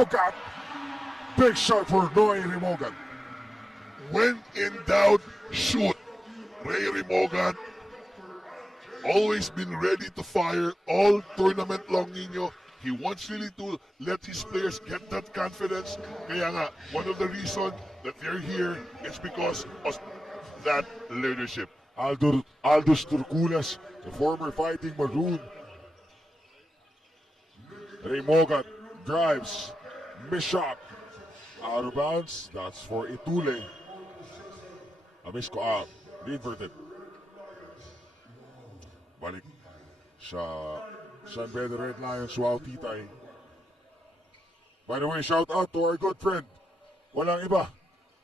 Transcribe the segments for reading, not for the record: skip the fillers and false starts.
Rimogat. Big shot for Noy Rimogat. When in doubt, shoot. Ray Rimogat, always been ready to fire all tournament long, Nino. He wants really to let his players get that confidence. Kaya nga, one of the reasons that they're here is because of that leadership. Aldous Turculas, the former Fighting Maroon. Rimogat drives. Miss shot. Out of bounds. That's for Itule. A miss ko out. Inverted. Balik sa San Pedro Red Lions. Wow, Titay. By the way, shout out to our good friend. Walang iba.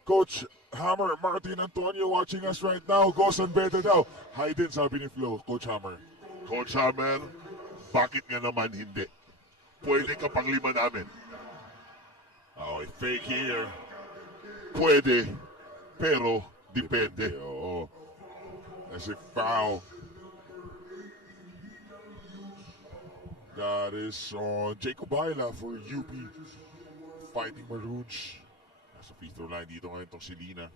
Coach Hammer, Martin Antonio watching us right now. Go San Pedro daw. Hi din, sabi ni Flo, Coach Hammer. Coach Hammer, bakit nga naman hindi? Pwede ka pang lima namin. Oh, fake here. Pwede, pero depende. Oo. As if foul. That is on Jacob Baila for UP Fighting Maroons. Nasa free throw line dito ngayon itong si Lina.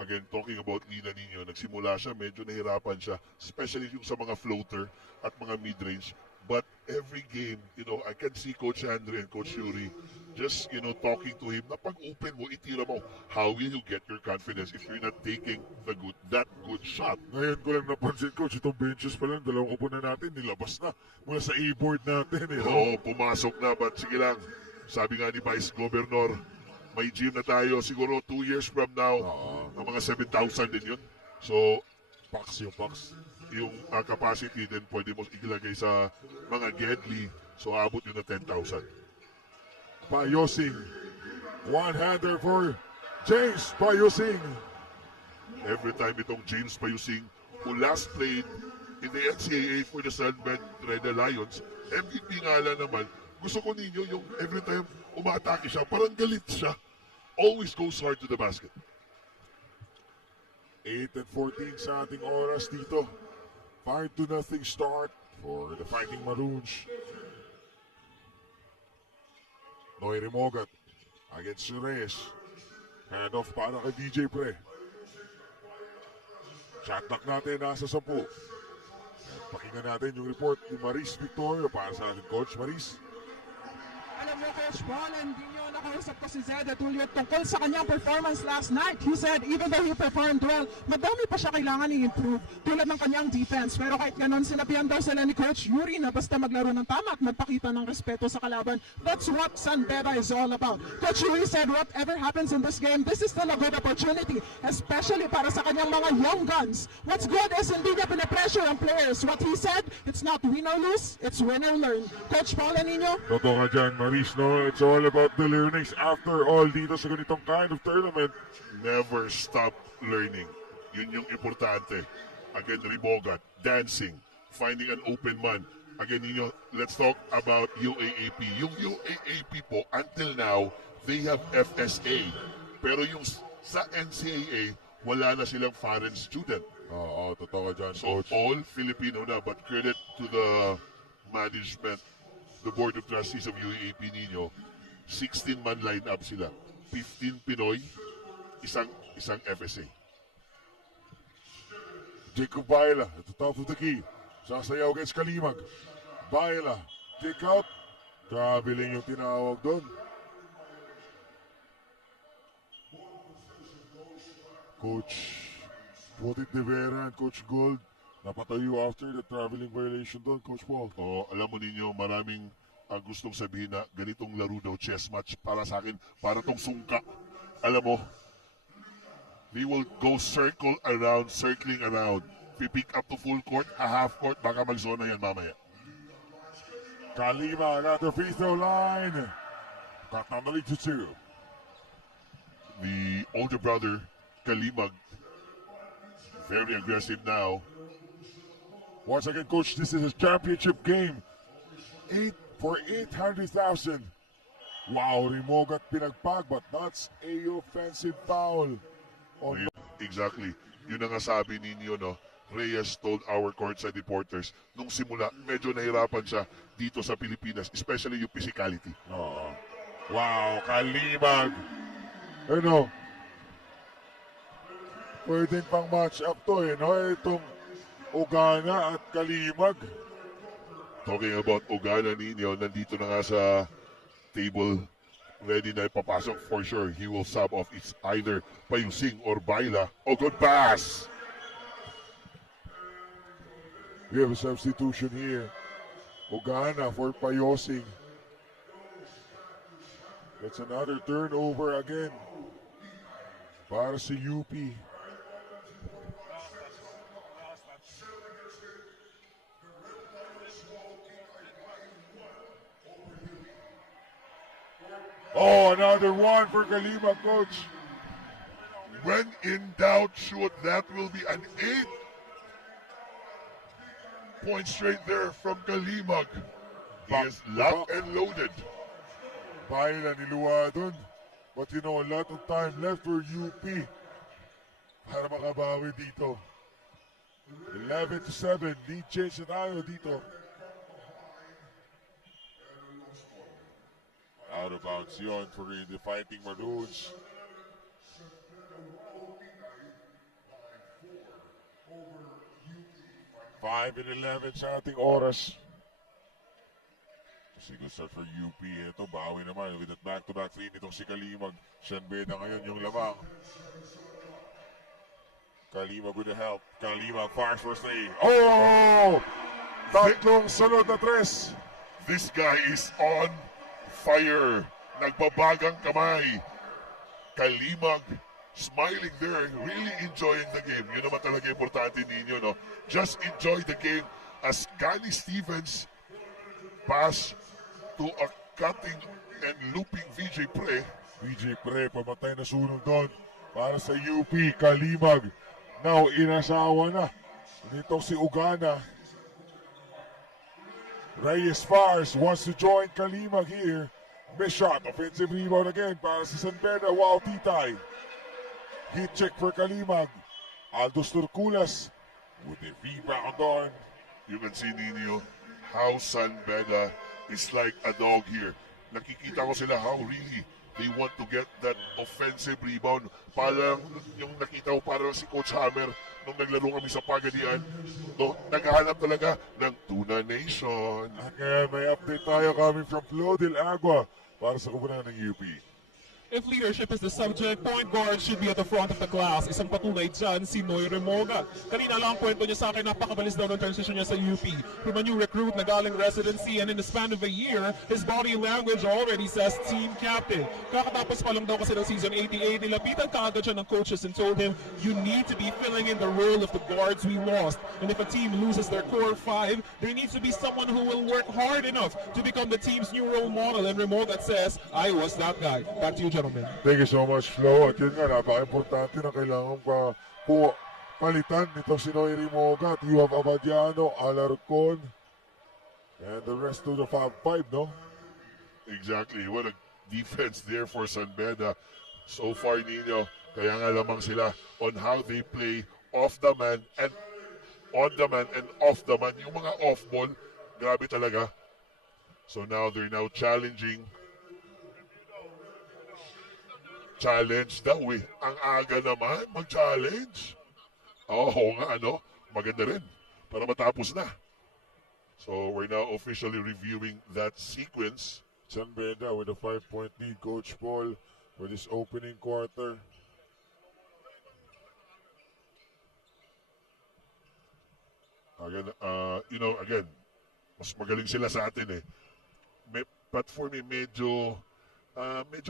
Again, talking about Lina Nino, nagsimula siya, medyo nahirapan siya, especially yung sa mga floater at mga mid-range. But every game, I can see Coach Andre and Coach Yuri just, talking to him na pag-open mo, itira mo, how will you get your confidence if you're not taking that good shot? Ngayon ko lang napansin, Coach, itong benches pa lang, dalawang upo na natin, nilabas na mula sa e-board natin. Oo, pumasok na, but sige lang. Sabi nga ni Vice Governor, may gym na tayo, siguro 2 years from now, ng mga 7,000 din yun. So, Pax yung Pax. Yung capacity din pwede mo ilagay sa mga Gedli, so abot yun na 10,000. Payosing. One-hander for James Payosing. Every time itong James Payusing, who last played in the NCAA for the San Pedro Lions, MVP nga lang naman, gusto ko ninyo yung every time umatake siya, parang galit siya. Always goes hard to the basket. 8 and 14 sa ating oras dito. 5-0 start for the Fighting Maroons. Noy Rimogat against Reyes. Hand off para kay DJ Pre. Shot clock natin nasa 10. Pakinggan natin yung report ni Maris Victorio para sa ating Coach Maris. Alam mo, Coach Paul, hindi nyo nakausap ko si Zed Tulio tungkol sa kanyang performance last night. He said even though he performed well, madami pa siya kailangan i-improve tulad ng kanyang defense. Pero kahit ganon, sinabihan daw sila ni Coach Yuri na basta maglaro ng tama at magpakita ng respeto sa kalaban. That's what San Beda is all about. Coach Yuri said whatever happens in this game, this is still a good opportunity, especially para sa kanyang mga young guns. What's good is hindi niya pinapressure ang players. What he said, it's not win or lose, it's win or learn. Coach Paul Anino? Totoo ka dyan, Maris, no? It's all about the learnings after all dito sa ganitong kind of tournament. Never stop learning. Yun yung importante. Again, Rimogat, dancing, finding an open man. Again, let's talk about UAAP. Yung UAAP po, until now, they have FSA. Pero yung sa NCAA, wala na silang foreign student. Oo, totoo ka dyan, So, Coach. all Filipino na, but credit to the management, the Board of Trustees of UAAP Nino, 16-man lineup sila. 15 Pinoy, isang FSA. Jacob Baila at the top of the key. Sasayaw against Kalimag. Baila, kick out. Traveling yung tinawag doon. Coach Putit de Vera and Coach Gold napatayo after the traveling violation doon, Coach Paul. Alam mo ninyo, maraming gustong sabihin na ganitong laro daw, chess match, para sa akin, para tong sungka. Alam mo, they will go circling around. Pipick up to full court, half court, baka mag-zona yan mamaya. Kalima at the free throw line. Got down the lead to 2. The older brother, Kalimag, very aggressive now. Once again, Coach, this is a championship game. 8 for 800,000. Wow, Rimogat pinagpag, but that's a offensive foul. Exactly. Yun ang nga sabi ninyo, no? Reyes told our courtside reporters, nung simula, medyo nahirapan siya dito sa Pilipinas, especially yung physicality. Wow, Kalimag. Ano? Pwedeng pang match up to no? Itong Ugana at Kalimag. Talking about Ogana Nino, nandito na nga sa table. Ready na ipapasok for sure. He will sub off. It's either Payusing or Baila. Oh, good pass! We have a substitution here. Ugana for Payosing. That's another turnover again. Para si UP. Oh, another one for Kalima, coach. When in doubt, shoot. That will be an 8-point straight there from Kalimag. He is locked and loaded. Baila niluwa dun. But you know, a lot of time left for UP. Para makabawi dito. 11-7. Lead change na tayo dito. Out of bounds yun for the Fighting Maroons. Five and 11 sa ating oras. Good start for UP. Ito, bawi naman with that back-to-back three nitong si Kalimag. Shanbeda ngayon yung lamang. Kalimag with the help. Kalimag fires for three. Oh! Tatlong sunod na tres. This guy is on fire. Nagbabagang kamay. Kalimag smiling there, really enjoying the game. Yun naman talaga importante ninyo, no? Just enjoy the game as Gani Stevens pass to a cutting and looping VJ Pre. VJ Pre, pamatay na sunog doon para sa UP. Kalimag now inasawa na nitong si Ugana. Reyes Fars wants to join Kalimag here. Miss shot, offensive rebound again para sa San Beda. Wow, Titay. Hit check for Kalimag. Aldos Turculas with the rebound on. You can see, Nino, how San Beda is like a dog here. Nakikita ko sila how really they want to get that offensive rebound. Parang yung nakita ko parang si Coach Hammer nung naglaro kami sa Pagadian. No, naghahanap talaga ng Tuna Nation. Okay, may update tayo coming from Flo del Agua para sa kupunan ng UP. If leadership is the subject, point guard should be at the front of the class. Isang patunay dyan si Noy Remoga. Kanina lang kwento niya sa akin, napakabilis daw ng transition niya sa UP. From a new recruit na galing residency, and in the span of a year, his body language already says team captain. Kakatapos pa lang daw kasi ng season 88, nilapitan kaagad siya ng coaches and told him, you need to be filling in the role of the guards we lost. And if a team loses their core five, there needs to be someone who will work hard enough to become the team's new role model. And Remoga says, I was that guy. Back to you, gentlemen. Thank you so much, Flo. At yun nga, napaka-importante na kailangan palitan nito si Noy Rimoga. At you have Abadiano, Alarcon, and the rest of the Fab Five, no? Exactly. What a defense there for San Beda. So far, Nino, kaya nga lamang sila on how they play off the man and on the man and off the man. Yung mga off ball, grabe talaga. So now they're now challenging. Challenge daw eh. Ang aga naman mag-challenge. Oo nga, ano? Maganda rin. Para matapos na. So we're now officially reviewing that sequence. San Beda with a 5-point lead. Coach Paul with his opening quarter. Again, again, mas magaling sila sa atin eh. But for me, medyo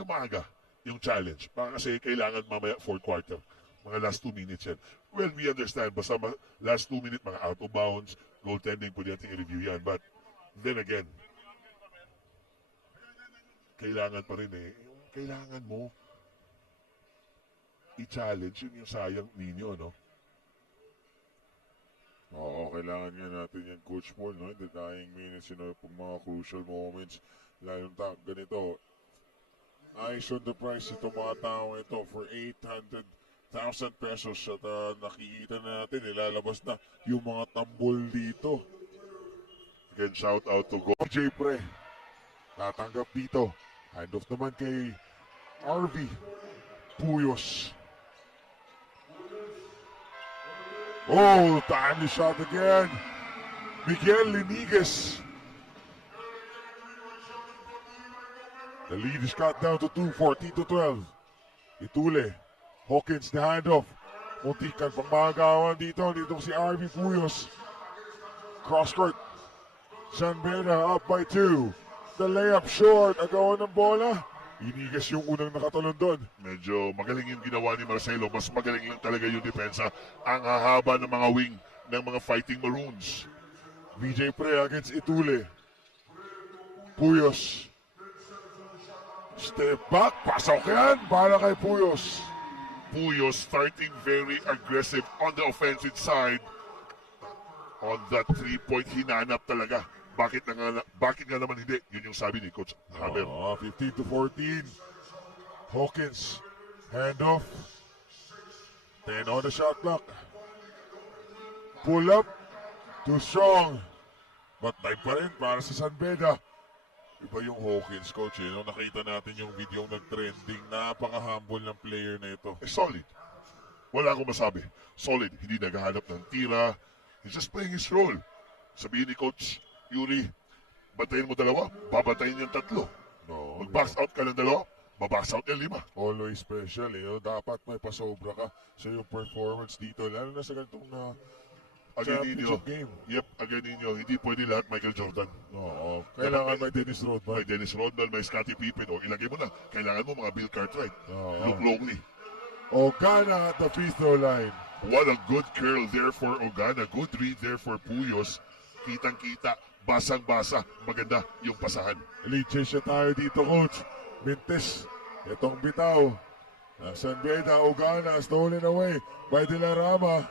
maaga yung challenge. Baka kasi kailangan mamaya fourth quarter. Mga last 2 minutes yan. Well, we understand. Basta last 2 minutes, mga out of bounds, goaltending, pwede natin i-review yan. But then again, kailangan pa rin eh. Yung kailangan mo i-challenge, yun yung sayang ninyo, no? Oo, kailangan nga natin yan, Coach Paul, no? The dying minutes, pag mga crucial moments, lalo ganito, eyes on the price itong mga tao ito for 800,000 pesos at nakikita na natin, ilalabas na yung mga tambol dito. Again, shout out to Go. VJ Pre, tatanggap dito. Handoff naman kay RV Puyos. Oh, timely shot again. Miguel Linigues. The lead is cut down to 2, 14-12. Itule. Hawkins the handoff. Muntikan pang magawan dito. Dito si RV Puyos. Cross court. San Beda up by 2. The layup short. Agawan ng bola. Inigas yung unang nakatulon doon. Medyo magaling yung ginawa ni Marcelo. Mas magaling lang talaga yung depensa. Ang hahaba ng mga wing ng mga Fighting Maroons. VJ Pre against Itule. Puyos. Step back. Pasok yan. Para kay Puyos. Puyos starting very aggressive on the offensive side. On that 3-point, hinanap talaga. Bakit nga naman hindi? Yun yung sabi ni Coach Hammer. 15-14. Hawkins. Handoff. 10 on the shot clock. Pull up. Too strong. But time pa rin para sa San Beda. Iba yung Hawkins, coach. Nung nakita natin yung video nag-trending, napaka-humble ng player na ito. Solid. Wala akong masabi. Solid. Hindi naghahanap ng tira. He's just playing his role. Sabihin ni Coach Yuri, batayin mo dalawa, babatayin yung tatlo. No, Mag-box out ka ng dalawa, mabox out yung 5. always special. Dapat may pasobra ka sa yung performance dito. Lalo na sa ganitong Aganinho. championship game. Yep, Aganinho. Hindi pwede lahat Michael Jordan. Oo. Kailangan may Dennis Rodman. May Dennis Rodman, may Scottie Pippen. O ilagay mo na. Kailangan mo mga Bill Cartwright. Oo. Luke Longley. Ogana at the free throw line. What a good curl there for Ogana. Good read there for Puyos. Kitang-kita. Basang-basa. Maganda yung pasahan. Elite siya tayo dito, coach. Mintes. Itong bitaw. San Beda, Ogana, stolen away by Dilarama.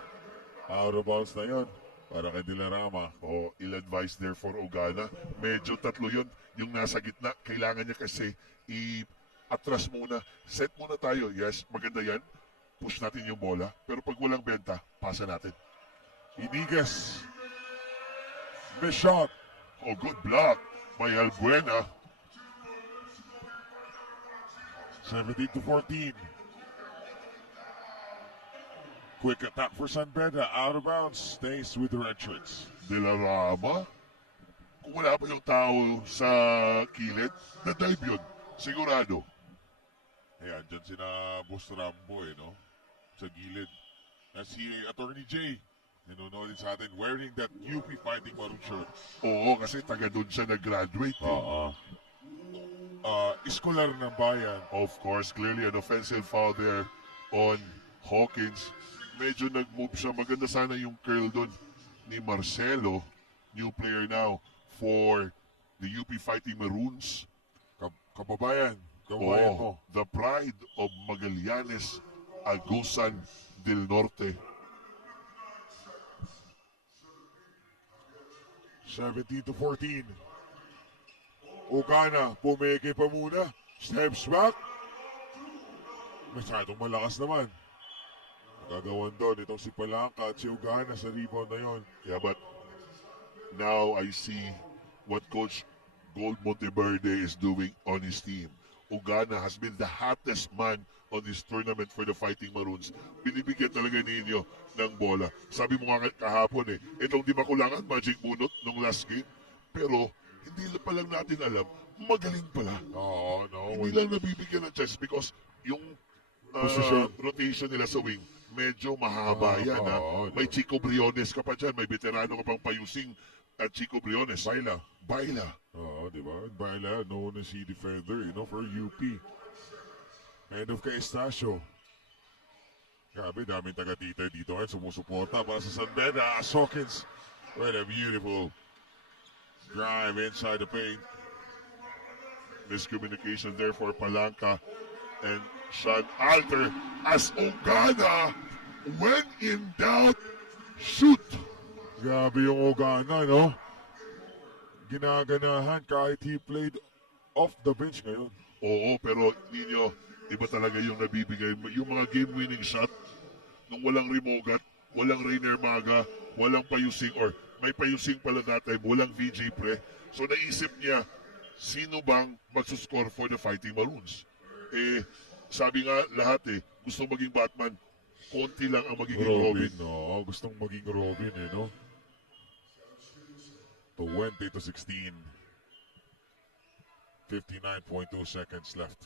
Out of bounds na yun para kay Dilarama. O, ill-advised there for Ogana. Medyo tatlo yun. Yung nasa gitna, kailangan niya kasi i-atras muna. Set muna tayo. Yes, maganda yan. Push natin yung bola. Pero pag walang benta, pasa natin. Inigas. Miss shot. Oh, good block by Albuena. 17-14. Quick attack for San Beda. Out of bounds. Stays with the red shirts. Dilarama. Kung wala pa yung tao sa kilid, na-dive yun. Sigurado. Ayan, dyan sina Boss Rambo no? Sa gilid. Si Attorney J. Nanonood din sa atin wearing that UP Fighting Maroon shirt. Oo, kasi taga doon siya nag-graduate. Oo. Iskolar ng bayan. Of course, clearly an offensive foul there on Hawkins. Medyo nag-move siya. Maganda sana yung curl doon ni Marcelo. New player now for the UP Fighting Maroons. Kababayan. Kababayan mo. The pride of Magallanes, Agusan del Norte. 17-14. Ogana, pumeke pa muna. Steps back. Masyadong malakas naman. Gagawan doon itong si Palangka at si Ogana sa rebound na yon. Yeah, but now I see what Coach Gold Monteverde is doing on his team. Ogana has been the hottest man on this tournament for the Fighting Maroons. Binibigyan talaga ninyo ng bola. Sabi mo nga kahapon itong di makulangan, Magic Bunot nung last game. Pero hindi pa lang natin alam, magaling pala. Oo, no. Hindi lang nabibigyan ng chance because yung Position. rotation nila sa wing, medyo mahaba yan. no. May Chico Briones ka pa dyan, may veterano ka pang Payusing at Chico Briones. Baila. Baila. Oo, di ba? Baila, known as he defender, for UP. End of kay Estacio. Grabe, daming taga-tita dito ngayon sumusuporta para sa San Beda. Hawkins. What a beautiful drive inside the paint. Miscommunication there for Palanca and Sean Alter as Ogana, when in doubt, shoot. Grabe yung Ogana, no? Ginaganahan kahit he played off the bench ngayon. Oo, pero ninyo, iba talaga yung nabibigay. Yung mga game-winning shot, nung walang Rimogat, walang Rainer Maga, walang Payusing, or may Payusing pala that time, walang VJ Pre. So naisip niya, sino bang magsuscore for the Fighting Maroons? Eh, sabi nga lahat gusto maging Batman, konti lang ang magiging Robin. no? Gustong maging Robin no? 20-16. 59.2 seconds left.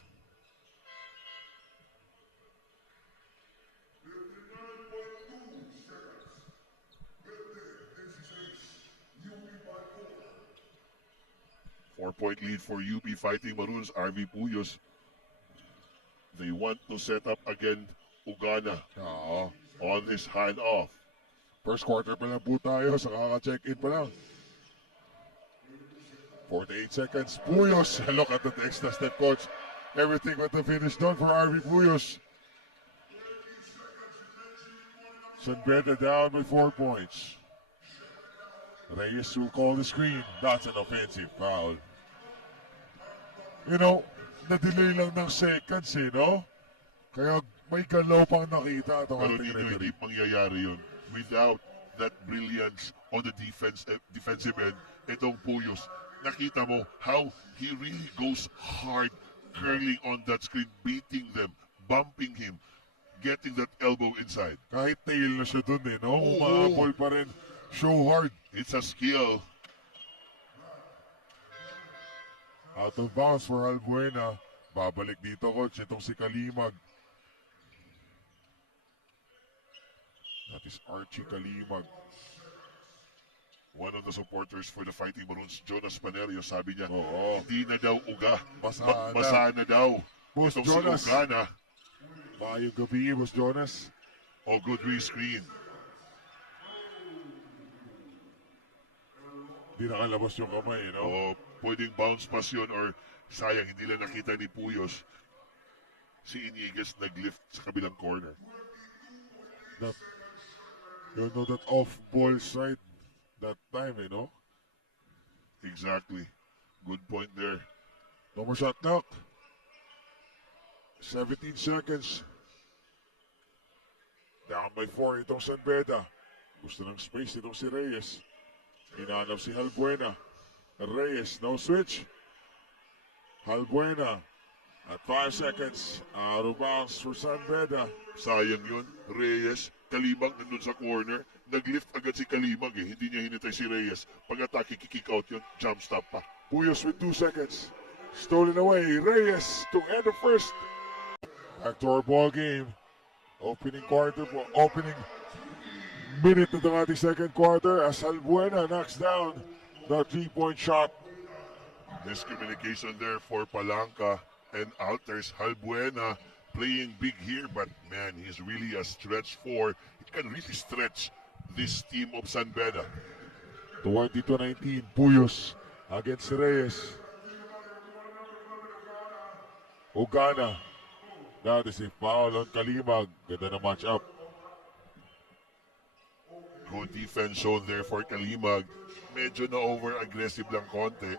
Four-point lead for UP Fighting Maroons, RV Puyos. They want to set up again Ugana Oo. on his hand-off. First quarter pa lang po tayo. Sa kaka-check-in pa lang. 48 seconds. Puyos. Look at the extra step, coach. Everything but the finish done for RV Puyos. Sanbeda down by 4 points. Reyes will call the screen. That's an offensive foul. You know, na-delay lang ng seconds no? Kaya may galaw pang nakita itong Pero ating dito hindi referee. mangyayari yun. Without that brilliance on the defensive end, itong Puyos, nakita mo how he really goes hard, curling on that screen, beating them, bumping him, getting that elbow inside. Kahit tail na siya dun no? Oo. Umahabol pa rin. Show hard. It's a skill. Out of bounds for Albuena. Babalik dito, coach. Itong si Kalimag. That is Archie Kalimag. One of the supporters for the Fighting Maroons, Jonas Panerio, sabi niya, Oo. hindi na daw uga. Basa na. Basa na daw. Boss Itong Jonas. si Ugana. Bayong gabi, Boss Jonas. O good re-screen. Di nakalabas yung kamay, no? O pwedeng bounce pass yun or sayang hindi lang nakita ni Puyos. Si Inigas nag-lift sa kabilang corner. That, you know that off-ball side that time, no? Exactly. Good point there. No more shot clock. 17 seconds. Down by 4 itong Sanbeda. Gusto ng space itong si Reyes. Hinanap si Halbuena. Reyes, no switch. Halbuena at 5 seconds. Out of bounds for Sanbeda. Sayang yun. Reyes, Kalimag nandun sa corner. Nag-lift agad si Kalimag Hindi niya hinintay si Reyes. Pag-atake, kick out yun. Jump stop pa. Puyos with 2 seconds. Stolen away. Reyes to end the first. Back to our ball game. Opening quarter po. Opening minute na ng ating second quarter as Albuena knocks down the 3-point shot. Miscommunication there for Palanca and Alters. Halbuena playing big here, but man, he's really a stretch 4. He can really stretch this team of San Beda. 20-19. Puyos against Reyes. Ugana. That is a foul on Kalimag. Ganda na match up. Good defense shown there for Kalimag. Medyo na over-aggressive lang konti.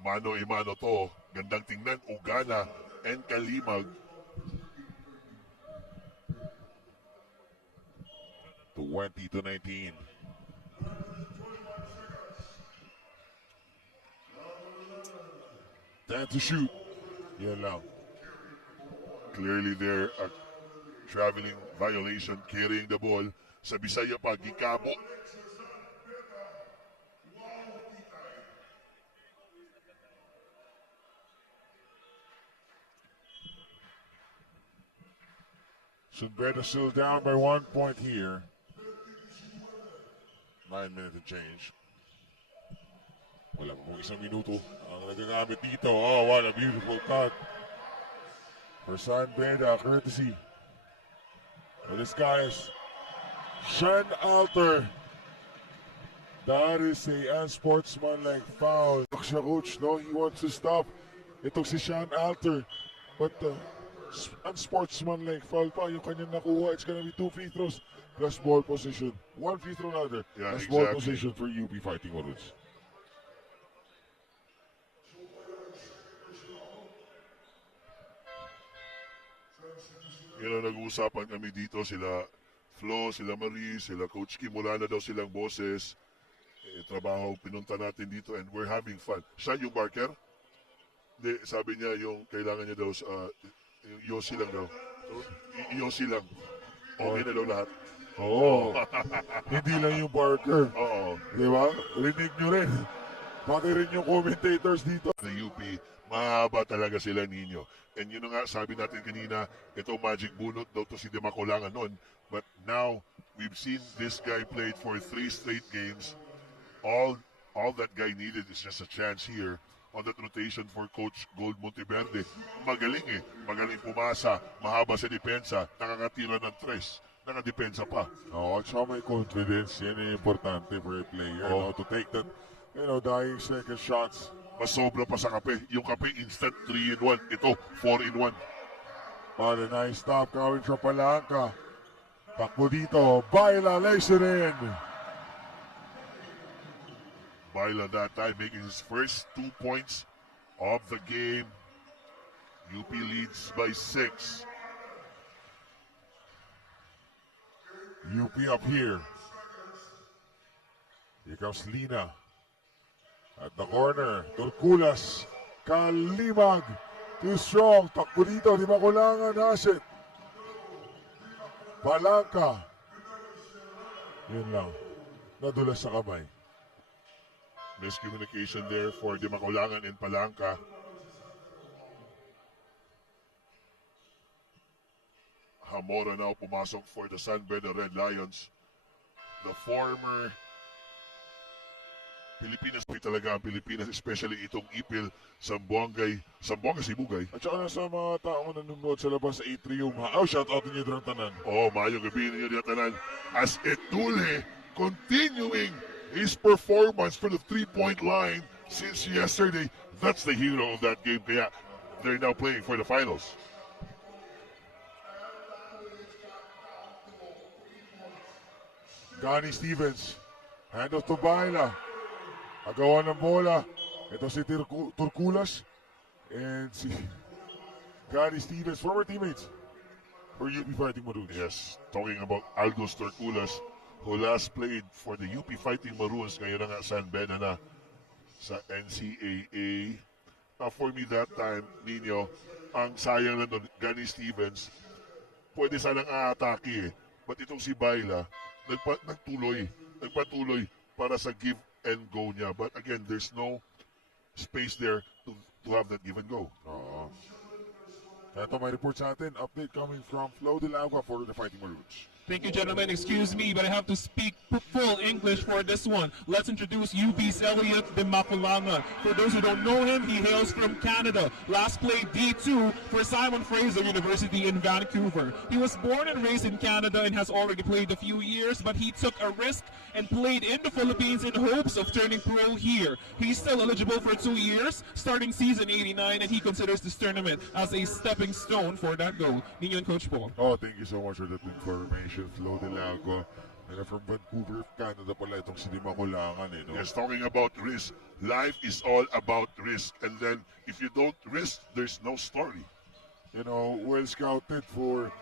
Mano-imano to. Gandang tingnan. Ugana and Kalimag. 20-19. Time to shoot. Yan lang. Clearly there a traveling violation carrying the ball. Sa Bisaya pa, gikabo. Sunbeda still down by 1 point here. 9 minutes to change. Wala pong isang minuto ang nagagamit dito. Oh, what a beautiful cut. For Sunbeda, courtesy. Well, this guy is Sean Alter. That is a unsportsmanlike foul. Siya, coach, no? He wants to stop. Itong si Sean Alter. But unsportsmanlike foul pa yung kanyang nakuha. It's gonna be 2 free throws plus ball position. 1 free throw rather. Yeah, plus ball exactly. position for UP Fighting Maroons. Yun ang nag-uusapan kami dito, sila Flo, sila Marie, sila Coach Kim, wala na daw silang boses. trabaho pinunta natin dito and we're having fun. Siya yung barker? Hindi, sabi niya yung kailangan niya daw yung Yossi lang daw. So, Yossi lang. Okay na daw lahat. Oo. Hindi lang yung Barker. Oo. Di ba? Rinig nyo rin. Pati rin yung commentators dito. The UP, mahaba talaga sila ninyo. And yun na nga, sabi natin kanina, ito magic bunot daw to si Demacolangan noon. But now, we've seen this guy played for 3 straight games. All that guy needed is just a chance here on that rotation for Coach Gold Monteverde. Magaling eh. Magaling pumasa. Mahaba sa depensa. Nakakatira ng tres. Nakadepensa pa. Oo, at saka may confidence. Yan yung importante for a player. Oo. To take that, dying second shots. Mas sobra pa sa kape. Yung kape instant 3-in-1. Ito, 4-in-1. What a nice stop coming from Palanca. Takbo dito. Baila lays it in. Baila that time making his first 2 points of the game. UP leads by 6. UP up here. Here comes Lina. At the corner, Turkulas. Kalimag. Too strong. Takbo dito. Di makulangan. Hasit. Palanca. Yun lang. Nadulas sa kamay. Miscommunication there for Demacolangan and Palanca. Hamora now pumasok for the San Beda Red Lions. The former Pilipinas, talaga ang Pilipinas, especially itong Ipil, Sambuanga, Sibugay. At saka nasa mga taong nanonood sa labas sa atrium. Oh, shout out niyo drang tanan. Oh, maayong gabi ninyo diya tanan. As Etule continuing his performance for the 3-point line since yesterday. That's the hero of that game. Kaya they're now playing for the finals. Gani Stevens. Hand off to Baila. Agawan ng bola. Ito si Turkulas. And si Gani Stevens. Former teammates for UP Fighting Maroons. Yes, talking about Aldos Torculas, who last played for the UP Fighting Maroons. Ngayon na nga San Beda na sa NCAA. For me that time, Nino, ang sayang lang doon, Gani Stevens, pwede sanang aatake eh. But itong si Baila, nagpatuloy para sa give and go niya. But again, there's no space there to have that give and go. Oo. Ito may report sa atin. Update coming from Flo Del Agua for the Fighting Maroons. Thank you, gentlemen. Excuse me, but I have to speak full English for this one. Let's introduce UP's Elliot Demacolangan. For those who don't know him, he hails from Canada. Last played D2 for Simon Fraser University in Vancouver. He was born and raised in Canada and has already played a few years, but he took a risk and played in the Philippines in hopes of turning pro here. He's still eligible for 2 years, starting season 89, and he considers this tournament as a stepping stone for that goal. Ninyo and Coach Paul. Oh, thank you so much for that information, Flo Del Agua. And from Vancouver, Canada pala itong si Demacolangan eh, no? Yes, talking about risk. Life is all about risk. And then, if you don't risk, there's no story. Well scouted for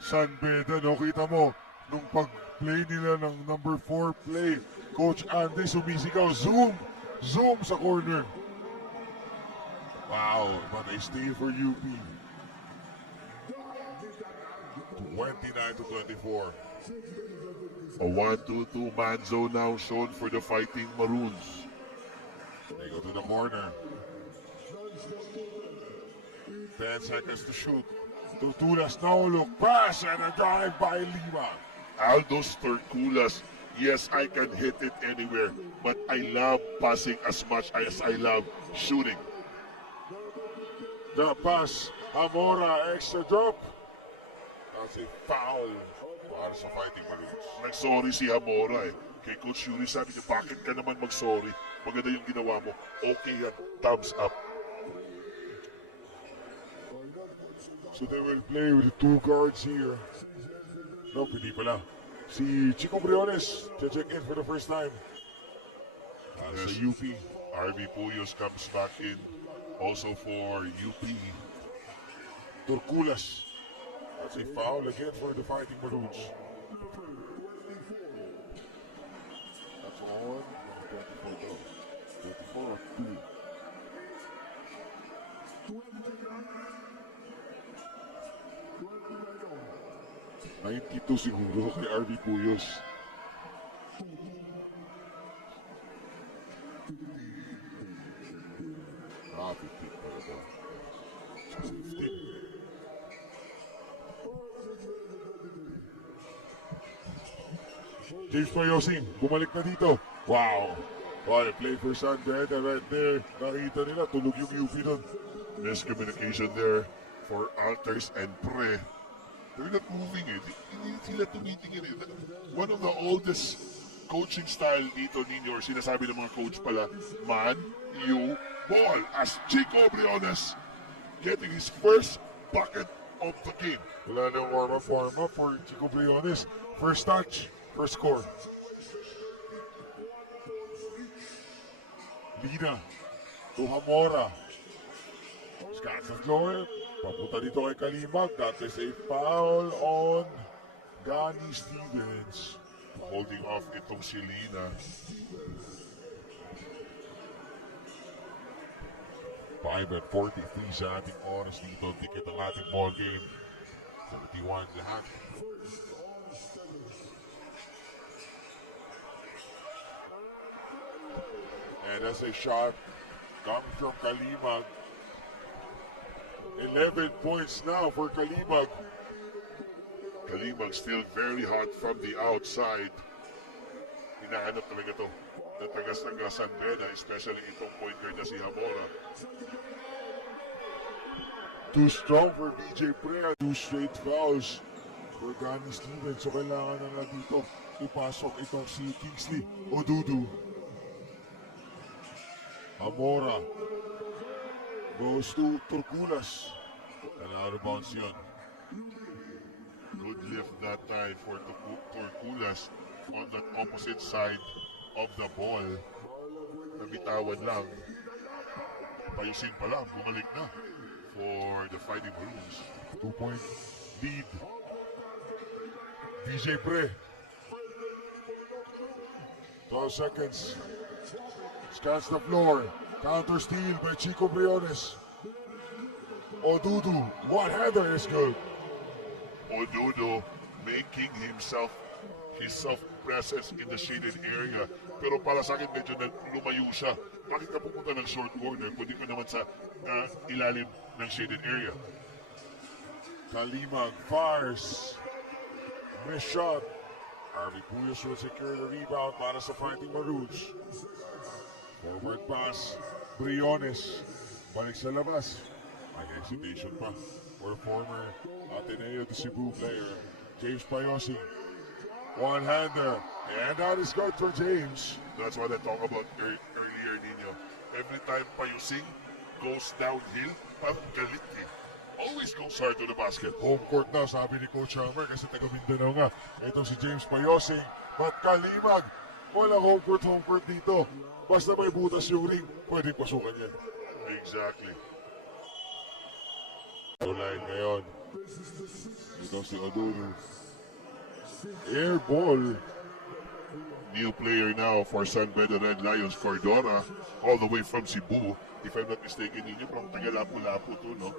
San Beda, no? Kita mo, nung pag-play nila ng number 4 play, Coach Andy sumisigaw, zoom sa corner. Wow, but they stay for UP. 29-24. A 1-2-2 man zone now shown for the Fighting Maroons. They go to the corner. 10 seconds to shoot. Turtulas, no look, pass, and a drive by Lima. Aldos Torculas, yes, I can hit it anywhere, but I love passing as much as I love shooting. The pass, Hamora, extra drop. That's a foul para sa Fighting Maroons. Nag-sorry si Hamora eh. Kay Coach Yuri sabi niya, bakit ka naman mag-sorry? Maganda yung ginawa mo. Okay yan, thumbs up. So they will play with the 2 guards here. No, hindi pala. Si Chico Briones, check in for the first time. Sa Yes. UP. RB Puyos comes back in also for UP. Turkulas. That's a foul again for the Fighting Maroons. That's on 24 daw. 24 at 2. $92 siguro kay RB Puyos. Ah, 15 pala daw. 15. James Mayosing, bumalik na dito. Wow! Well, play for San Beda right there. Nakita nila, tulog yung UP doon. Miscommunication there for Alters and Pre. They're not moving it. Hindi sila tumitingin it. One of the oldest coaching style dito ninyo, or sinasabi ng mga coach pala, man, you, ball, as Chico Briones getting his first bucket of the game. Wala nang warm-up for Chico Briones. First touch, first score. Lina to Hamora. Scott sa floor. Papunta dito kay Kalimag. That is a foul on Gani Stevens. Holding off itong si Lina. 5:43 sa ating oras dito. Ticket ang ating ball game. 71 lahat. And that's a shot coming from Kalimag. 11 points now for Kalimag. Kalimag still very hot from the outside. Hinahanap talaga to. Natagas ng San Beda, especially itong point guard na si Hamora. Too strong for BJ Prea. 2 straight fouls for Gani Stevens. So kailangan na dito ipasok itong si Kingsley Odudu. Hamora goes to Turkulas. And out of bounds yun. Good lift that time for Turkulas on the opposite side of the ball. Nabitawan lang. Payusin pa lang, bumalik na for the Fighting Maroons. 2-point lead. BJ Pre. 12 seconds. Scans the floor. Counter steal by Chico Briones. Odudu. One header is good. Odudu making his self-presence in the shaded area. Pero para sa akin, medyo lumayo siya. Bakit ka pupunta ng short corner? Pwede ka naman sa ilalim ng shaded area. Kalimag fires. Miss shot. Harvey Puyos will secure the rebound para sa Fighting Maroons. Forward pass. Briones. Balik sa labas. May hesitation pa for former Ateneo de Cebu player James Payosi. One-hander. And that is good for James. That's what I talked about earlier, Nino. Every time Payusing goes downhill, parang galit eh. Always goes hard to the basket. Home court na, sabi ni Coach Hammer, kasi taga Mindanao nga. Ito si James Payosing. But Kalimag, walang home court dito. Basta may butas yung ring, pwede pasukan yan. Exactly. Line ngayon. Ito si Odudu. Air ball. New player now for San Beda Red Lions, Cordora, all the way from Cebu. If I'm not mistaken, ninyo from Tagalapu-Lapu to, no?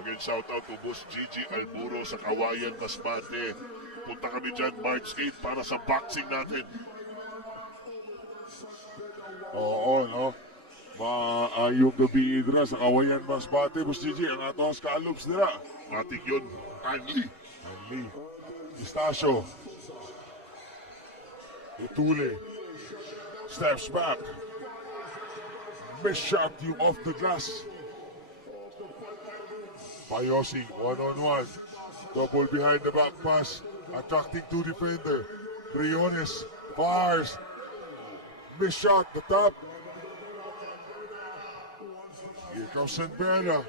Again, shout out to Boss Gigi Alburo sa Kawayan, Masbate. Punta kami dyan March 8 para sa boxing natin. Oo, no? Maayong gabi idra sa Kawayan Masbate, Boss Gigi. Ang atong scallops nila. Matik yun. Anli. Anli. Pistacio. Itule. Steps back. Miss shot you off the glass. Payosi, one-on-one. Double behind the back pass. Attracting two defender. Briones fires. Miss shot, the top. Here comes San Beda.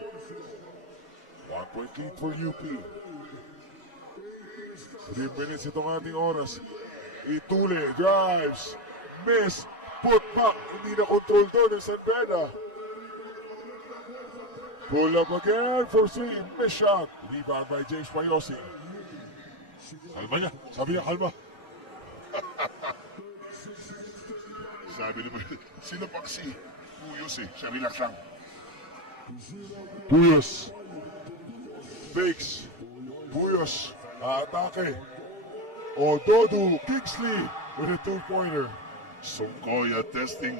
1-point lead for UP. 3 minutes itong ating oras. Itule drives. Miss. Put back. Hindi na control doon ng San Beda. Pull up again for 3. Miss shot. Rebound by James Payosi. Kalma niya. Sabi niya, kalma. Sabi naman, sila paksi. Puyos eh. Siya relax lang. Puyos. Fakes. Puyos. Atake. Ododu Kingsley with a two-pointer. Songkoya testing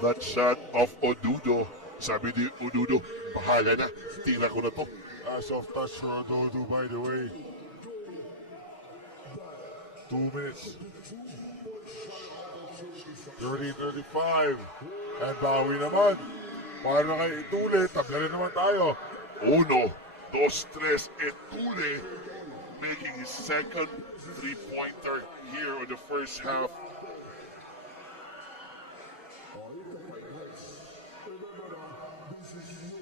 that shot of Odudo. Sabi ni Odudo, bahala na. Tira ko na to. As of touch for Ododu, by the way. 2 minutes. 30-35. And bawi naman. Para kay Itule, tabla rin naman tayo. 1, 2, 3, Etule making his second three-pointer here in the first half.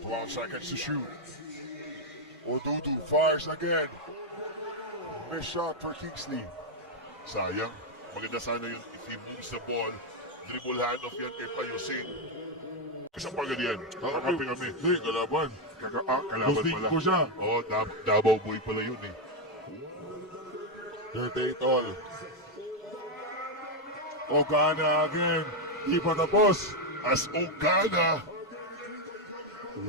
Twelve seconds to shoot. Odudu fires again. Missed shot for Kingsley. Sayang. Maganda sana yun if he moves the ball. Dribble handoff yan kay Payosin. Isang pagod yan. Kakapi kami. Hindi, kalaban. Kalaban Gusting pala. ko siya. Oo, Davao boy pala yun eh. 38 all. Ogana again. Di pa tapos. As Ogana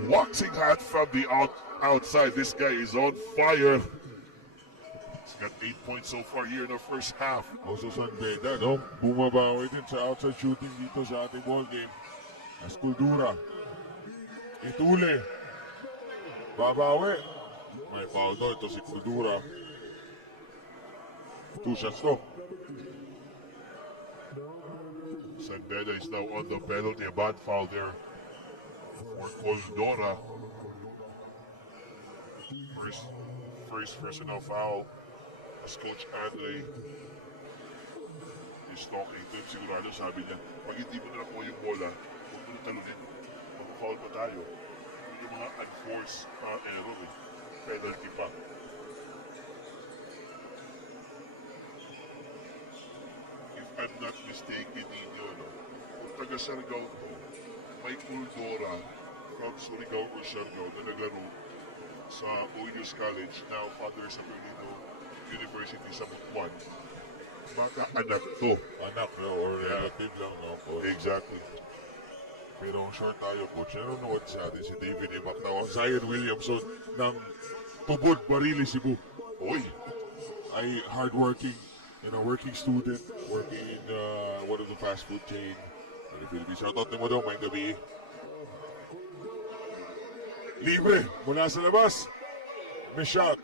waxing hot from the outside. This guy is on fire. He's got 8 points so far here in the first half. Also San Beda, no? Bumabawi din sa outside shooting dito sa ating ball game. Esculdura. Itule. Babawi. May foul doon. Ito si Esculdura. 2 shots to. Sandela is now on the penalty. A bad foul there for Coldora. First personal foul as Coach Andre is talking to him. Sigurado sabi niya, pag hindi mo na nakuha yung bola, huwag mo na talunin. Mag-foul pa tayo. Yun yung mga unforced error eh. Penalty pa. If I'm not mistaken, Nino, no? Kung taga Siargao to, may Coldora from Surigao or Siargao na naglaro sa Oilers College, now Father Samuelino University sa Butuan. Baka anak to. Anak, no? Or relative lang, no? Coach? Exactly. Pero short tayo, coach. Nanonood sa atin si David Imaktaw. Zion Williamson ng Tubod, Barili, Cebu. Oy, Ay hardworking, working student, working in one of the fast food chain in the Philippines. Shoutout mo daw, may gabi. Libre, mula sa labas. May shot.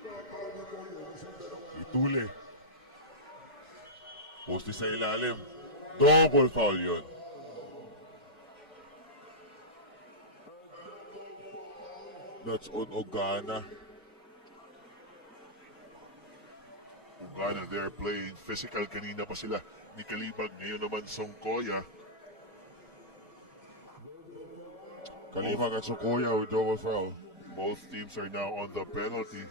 Itule. Poste sa ilalim. Double foul yun. That's on Ogana. Ugana, they're playing physical. Kanina pa sila ni Kalibag. Ngayon naman Songkoya. Kalimag at Sokoya with double foul. Both teams are now on the penalty.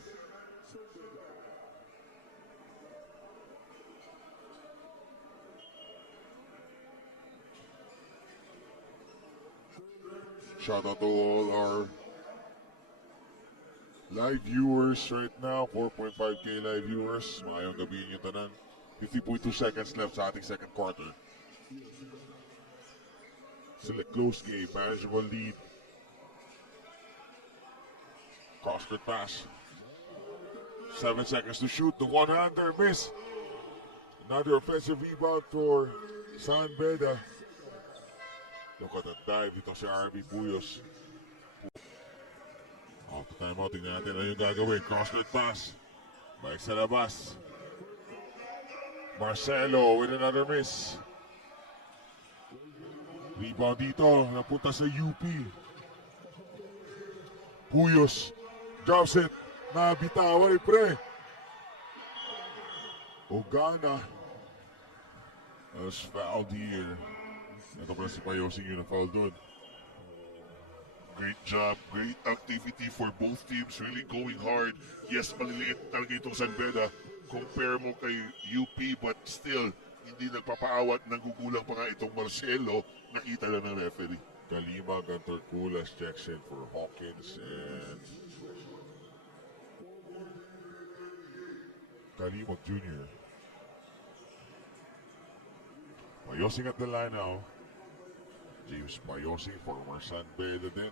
Shout out to all our live viewers right now. 4.5k live viewers. Maayong gabi niyo tanan. 50.2 seconds left sa ating second quarter. Still a close game. Manageable lead. Cross-court pass. 7 seconds to shoot. The one-hander miss. Another offensive rebound for San Beda. Look at that dive dito si RB Puyos. Off the timeout, tingnan natin ano yung gagawin. Cross-court pass. Balik sa labas. Marcelo with another miss. Rebound dito, napunta sa UP. Puyos. Drops it. Nabitawan pre. Ogana was fouled here. Ito pala si Payosing yun na foul doon. Great job, great activity for both teams. Really going hard. Yes, maliliit talaga itong San Beda. Compare mo kay UP, but still, hindi nagpapaawat. Nanggugulang pa nga itong Marcelo. Nakita lang ng referee. Kalimag and Torculas checks in for Hawkins and Kalimag Jr. Payosing at the line now. James Payosing, former San Beda din.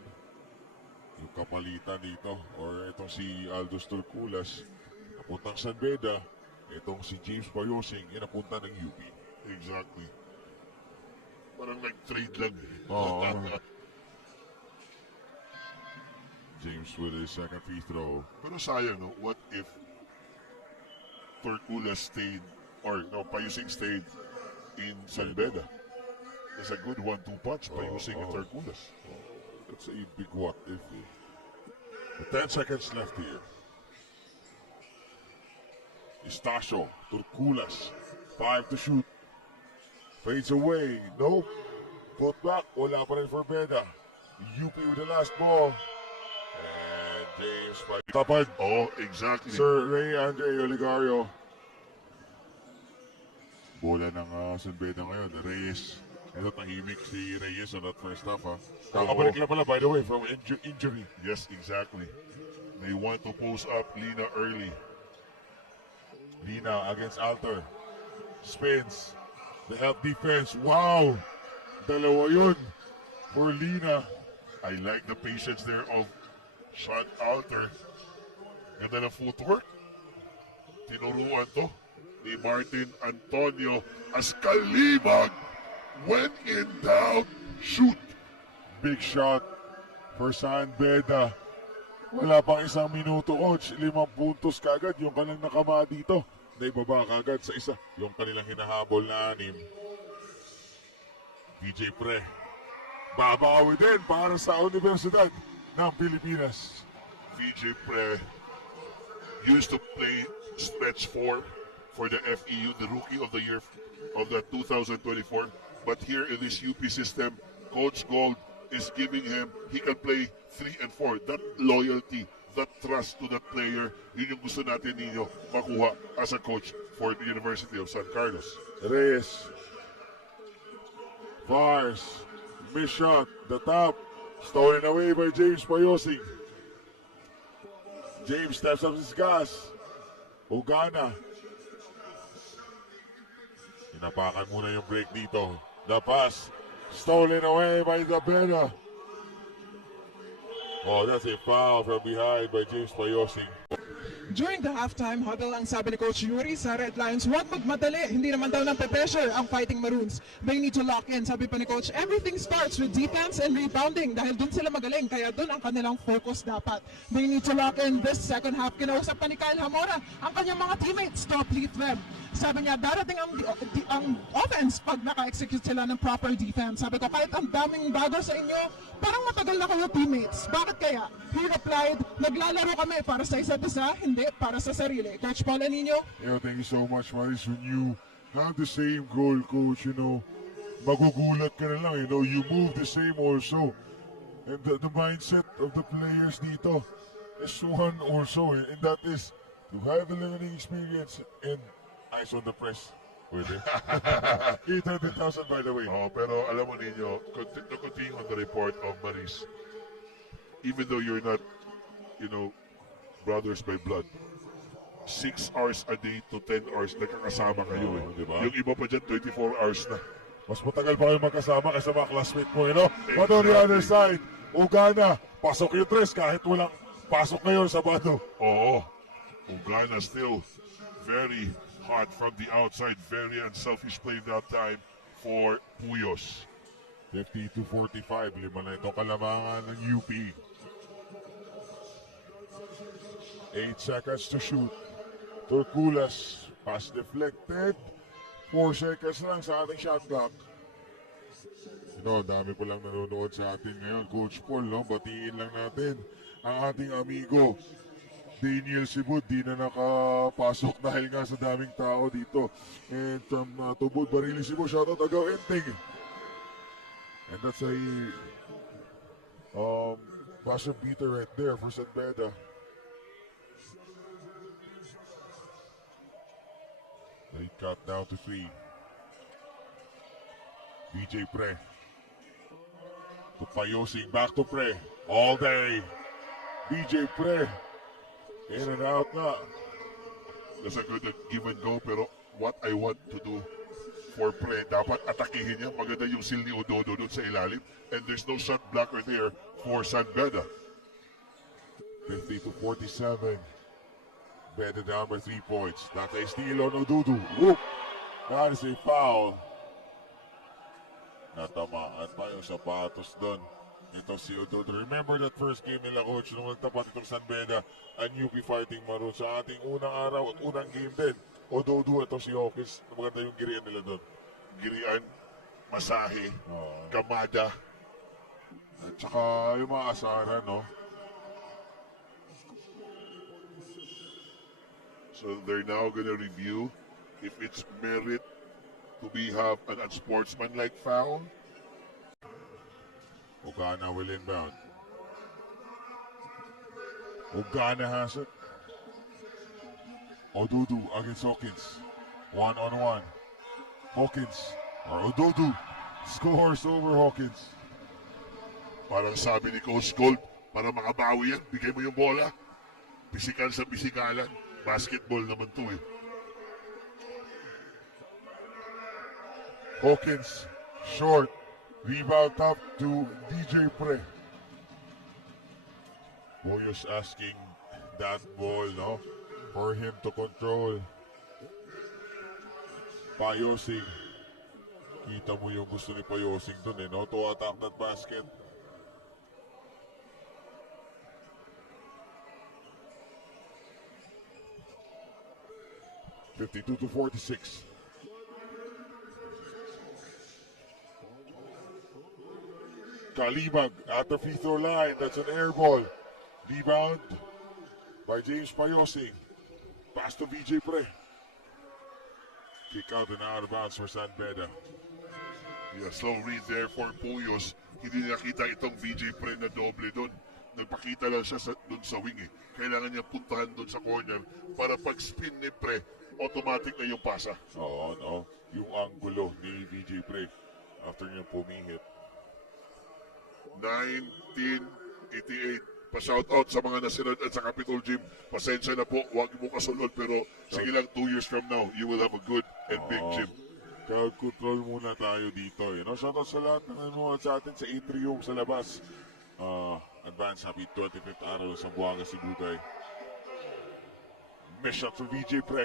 Yung kapalitan dito. Or itong si Aldous Turculas, napuntang San Beda. Itong si James Payosing, inapunta ng UP. Exactly. Parang nag-trade lang. Oh. James with his second free throw. Pero sayang, no? What if Torcula stayed, or no, Payusing stayed in San Beda? It's a good 1-2 punch by using Torculas. That's a big what if. With 10 seconds left here. Estacio, Turculas, 5 to shoot. Fades away, nope. Put back, wala pa rin for Beda. UP with the last ball. And James by Tapad. Oh, exactly. Sir Ray Andre Oligario. Bola ng San Beda ngayon, Reyes. Ito tahimik si Reyes on that first half. Kakabalik lang pala, by the way, from injury. Yes, exactly. They want to post up Lina early. Lina against Alter. Spins. The help defense. Wow! Dalawa yun for Lina. I like the patience there of Sean Alter. Ganda ng footwork. Tinuruan to ni Martin Antonio Ascalibag. When in doubt, shoot. Big shot for San Beda. Wala pang isang minuto, coach. 5 puntos kagad yung kanilang nakama dito. Naibaba kagad sa isa. Yung kanilang hinahabol na 6. DJ Pre. Babawi din para sa Universidad ng Pilipinas. VJ Pre used to play stretch 4 for the FEU, the Rookie of the Year of the 2024. But here in this UP system, Coach Gold is giving him, he can play 3 and 4. That loyalty, that trust to the player, yun yung gusto natin ninyo makuha as a coach for the University of San Carlos. Reyes. Fires. Miss shot. The top. Stolen away by James Payosing. James steps up his gas. Ugana. Inapakan muna yung break dito. The pass. Stolen away by Zabena. Oh, that's a foul from behind by James Payosing. During the halftime huddle, ang sabi ni Coach Yuri sa Red Lions, huwag magmadali. Hindi naman daw ng pressure ang Fighting Maroons. They need to lock in. Sabi pa ni Coach, everything starts with defense and rebounding. Dahil dun sila magaling, kaya dun ang kanilang focus dapat. They need to lock in this second half. Kinausap pa ni Kyle Hamora ang kanyang mga teammates to uplift them. Sabi niya, darating ang offense pag naka-execute sila ng proper defense. Sabi ko, kahit ang daming bago sa inyo, parang matagal na kayo teammates. Bakit kaya? He replied, naglalaro kami para sa isa't isa, hindi para sa sarili. Coach Paul Anino? Yeah, thank you so much, Maris. When you have the same goal, Coach, magugulat ka na lang, you move the same also. And the mindset of the players dito is one also, and that is to have the learning experience and eyes on the press. Pwede. 800,000 by the way. Oh, pero alam mo ninyo, to continue on the report of Maris, even though you're not, brothers by blood, 6 hours a day to 10 hours nagkakasama kayo. Diba? Yung iba pa dyan, 24 hours na. Mas matagal pa kayo magkasama kaysa mga classmate mo, But on the other side, Ugana, pasok yung tres kahit walang pasok ngayon sa Bado. Oo. Ugana still very hot from the outside. Very unselfish play that time for Puyos. 50-45, 5 na itong kalamangan ng UP. 8 seconds to shoot. Turculas, pass deflected. 4 seconds lang sa ating shot clock. Dami pa lang nanonood sa atin ngayon, Coach Paul, batiin lang natin ang ating amigo Daniel Sibud, di na nakapasok dahil nga sa daming tao dito. And from Tubod, Barili Cebu, shoutout Agaw Enting. And that's a buzzer beater right there for San Beda. They cut down to 3. DJ Pre. To Payosing, back to Pre. All day. DJ Pre. In and out na. That's a good give and go, pero what I want to do for Pre. Dapat atakihin niya. Maganda yung seal ni Ododo doon sa ilalim. And there's no shot blocker there for San Beda. 50-47. Beda down by 3 points. That's a steal on Odudu. Whoop! That is a foul. Natamaan pa yung sapatos doon. Ito si Odudu. Remember that first game nila, coach, nung nagtapat itong San Beda and UP Fighting Maroon sa ating unang araw at unang game din. Odudu, ito si Hawkins. Maganda yung girian nila doon. Girian, Masahe, Oh. Gamada. At saka yung mga asaran, no? So they're now gonna review if it's merit to have an unsportsmanlike foul. Ogana will inbound. Ogana has it. Odudu against Hawkins. 1-on-1. Hawkins or Odudu scores over Hawkins. Parang sabi ni Coach Gold, para makabawi yan, bigay mo yung bola. Pisikal sa pisikalan. Basketball naman to eh. Hawkins short. Rebound top to DJ Pre. Boyos asking that ball, no? For him to control. Payosing. Kita mo yung gusto ni Payosing dun eh, no? To attack that basket. (52-46). Kalibag at the free throw line. That's an air ball. Rebound by James Payosing. Pass to VJ Pre. Kick out and out of bounds for San Beda. Yeah, slow read there for Puyos. Hindi nakita itong VJ Pre na doble doon. Nagpakita lang siya doon sa wing eh. Kailangan niya puntahan doon sa corner para pag spin ni Pre, automatic na yung pasa. Oo, no? Yung angulo ni VJ Pre after niya pumihit. 1988. Pa-shoutout sa mga nasunod at sa Capitol Gym. Pasensya na po, huwag mo kasunod pero sige lang 2 years from now, you will have a good and big gym. Crowd control muna tayo dito. You know? Shoutout sa lahat ng nanonood sa atin sa atrium sa labas. Advance happy 25th araw sa Buanga, Sibutay. Miss shot for VJ Pre.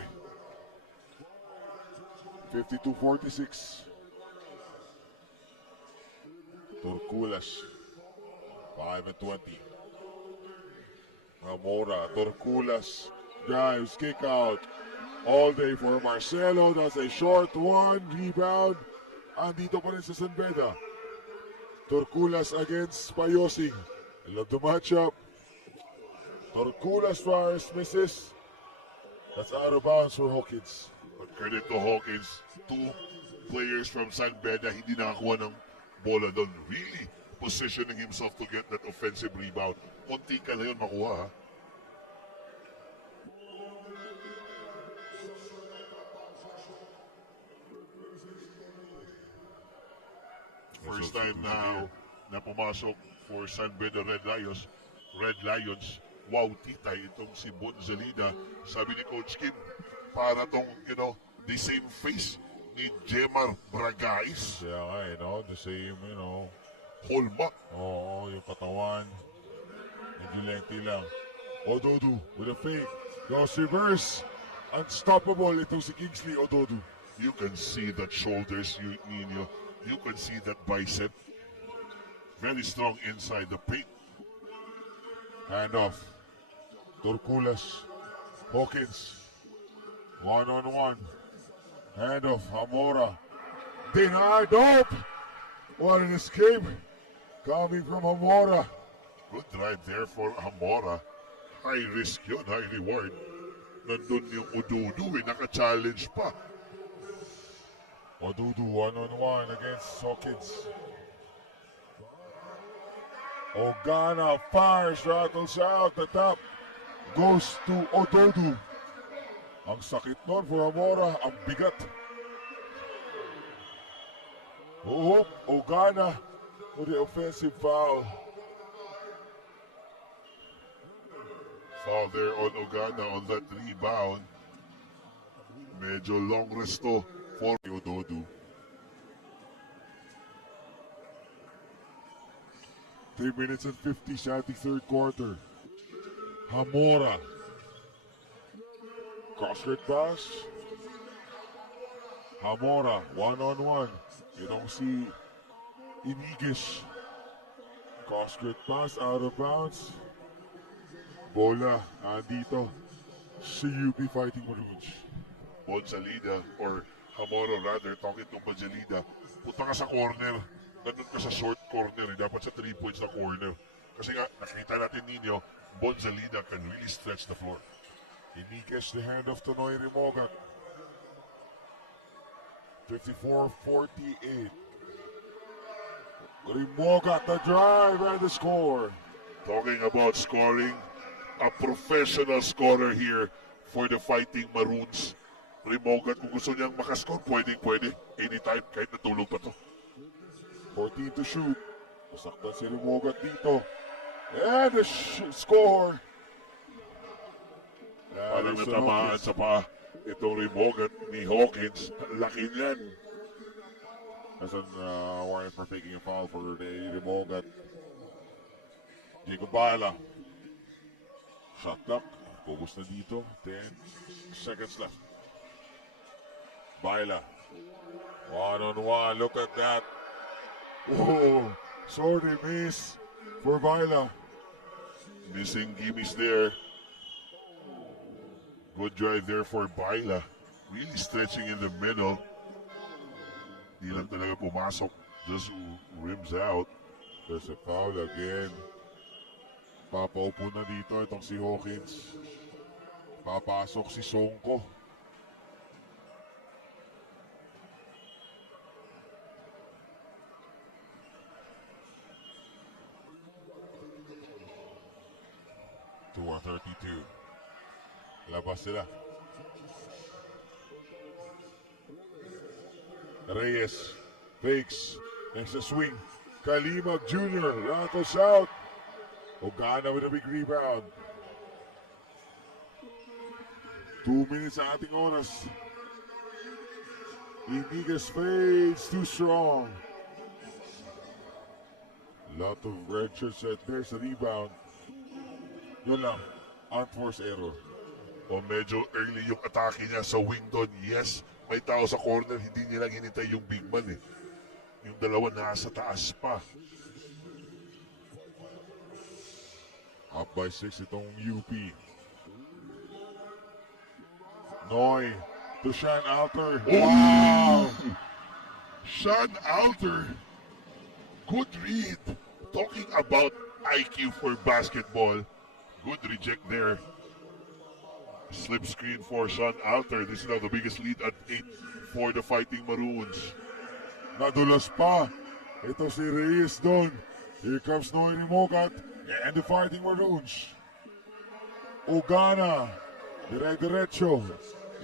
52-46. Torculas. 5-20. Amora, Torculas drives, kick out. All day for Marcelo. That's a short one. Rebound. Andito pa rin sa San Beda. Torculas against Payosing. I love the matchup. Torculas fires, misses. That's out of bounds for Hawkins. But credit to Hawkins, 2 players from San Beda hindi nakakuha ng bola doon. Really positioning himself to get that offensive rebound. Konti ka na yun makuha ha. First time now na pumasok for San Beda Red Lions. Wow, titay itong si Bonzalida. Sabi ni Coach Kim, para tong, the same face ni Jemar Bragais. Kaya nga, the same, Holma. Oo, yung katawan. Medyo lengthy lang. Ododu with a fake. Goes reverse. Unstoppable itong si Kingsley Ododu. You can see that shoulders, Nino. You can see that bicep. Very strong inside the paint. Hand off. Torculas. Hawkins. 1-on-1. Hand off. Amora. Denied. Nope. What an escape. Coming from Amora. Good drive there for Amora. High risk yun, high reward. Nandun yung Ududu, naka-challenge pa. Odudu 1-on-1 against Hawkins. Ogana fires, rattles out the top. Goes to Ododu. Ang sakit nun for Amora, ang bigat. Ogana for the offensive foul. Foul there on Ogana on that rebound. Medyo long resto for Ododu. 3 minutes and 50 sa ating third quarter. Hamora. Cross-court pass. Hamora, one-on-one. Itong si Iniguez. Cross-court pass, out of bounds. Bola, andito. Si UP Fighting Maroons. Bonzalida or Hamora rather, talking to Bonzalida, punta ka sa corner, nandun ka sa short corner, dapat sa 3 points na corner. Kasi nga, nakita natin ninyo, Bonzalida can really stretch the floor. Iniguez the hand of Tonoy Rimogat. 54-48. Rimogat the drive and the score. Talking about scoring, a professional scorer here for the Fighting Maroons. Rimogat, kung gusto niyang makascore, pwede. Anytime, kahit natulog pa to. 14 to shoot. Masaktan si Rimogat dito. And the score. Parang natamaan sa pa itong Rimogat ni Hawkins. Laki niyan. As an warrant for taking a foul for the Rimogat. Jacob Baila. Shot clock. Pugos na dito. 10 seconds left. Baila. One-on-one. Look at that. Oh, sorry miss for Baila. Missing gimmies there. Good drive there for Baila. Really stretching in the middle. Hindi lang talaga pumasok. Just rims out. There's a foul again. Papaupo na dito itong si Hawkins. Papasok si Songko. To 32. Labas sila. Reyes fakes. Next a swing. Kalimag Jr. rattles out. Ogana with a big rebound. 2 minutes sa ating oras. Iniguez fades too strong. Lot of red shirts right there sa rebound. Yun lang. Unforced error. O medyo early yung atake niya sa wing doon. Yes, may tao sa corner. Hindi niya lang hinintay yung big man eh. Yung dalawa nasa taas pa. Up by 6 itong UP. Noy to Sean Alter. Wow! Sean Alter. Good read. Talking about IQ for basketball. Good reject there. Slip screen for Sean Alter. This is now the biggest lead at 8 for the Fighting Maroons. Nadulas pa. Ito si Reyes doon. Here comes Noy Rimogat and the Fighting Maroons. Ogana. Diretso.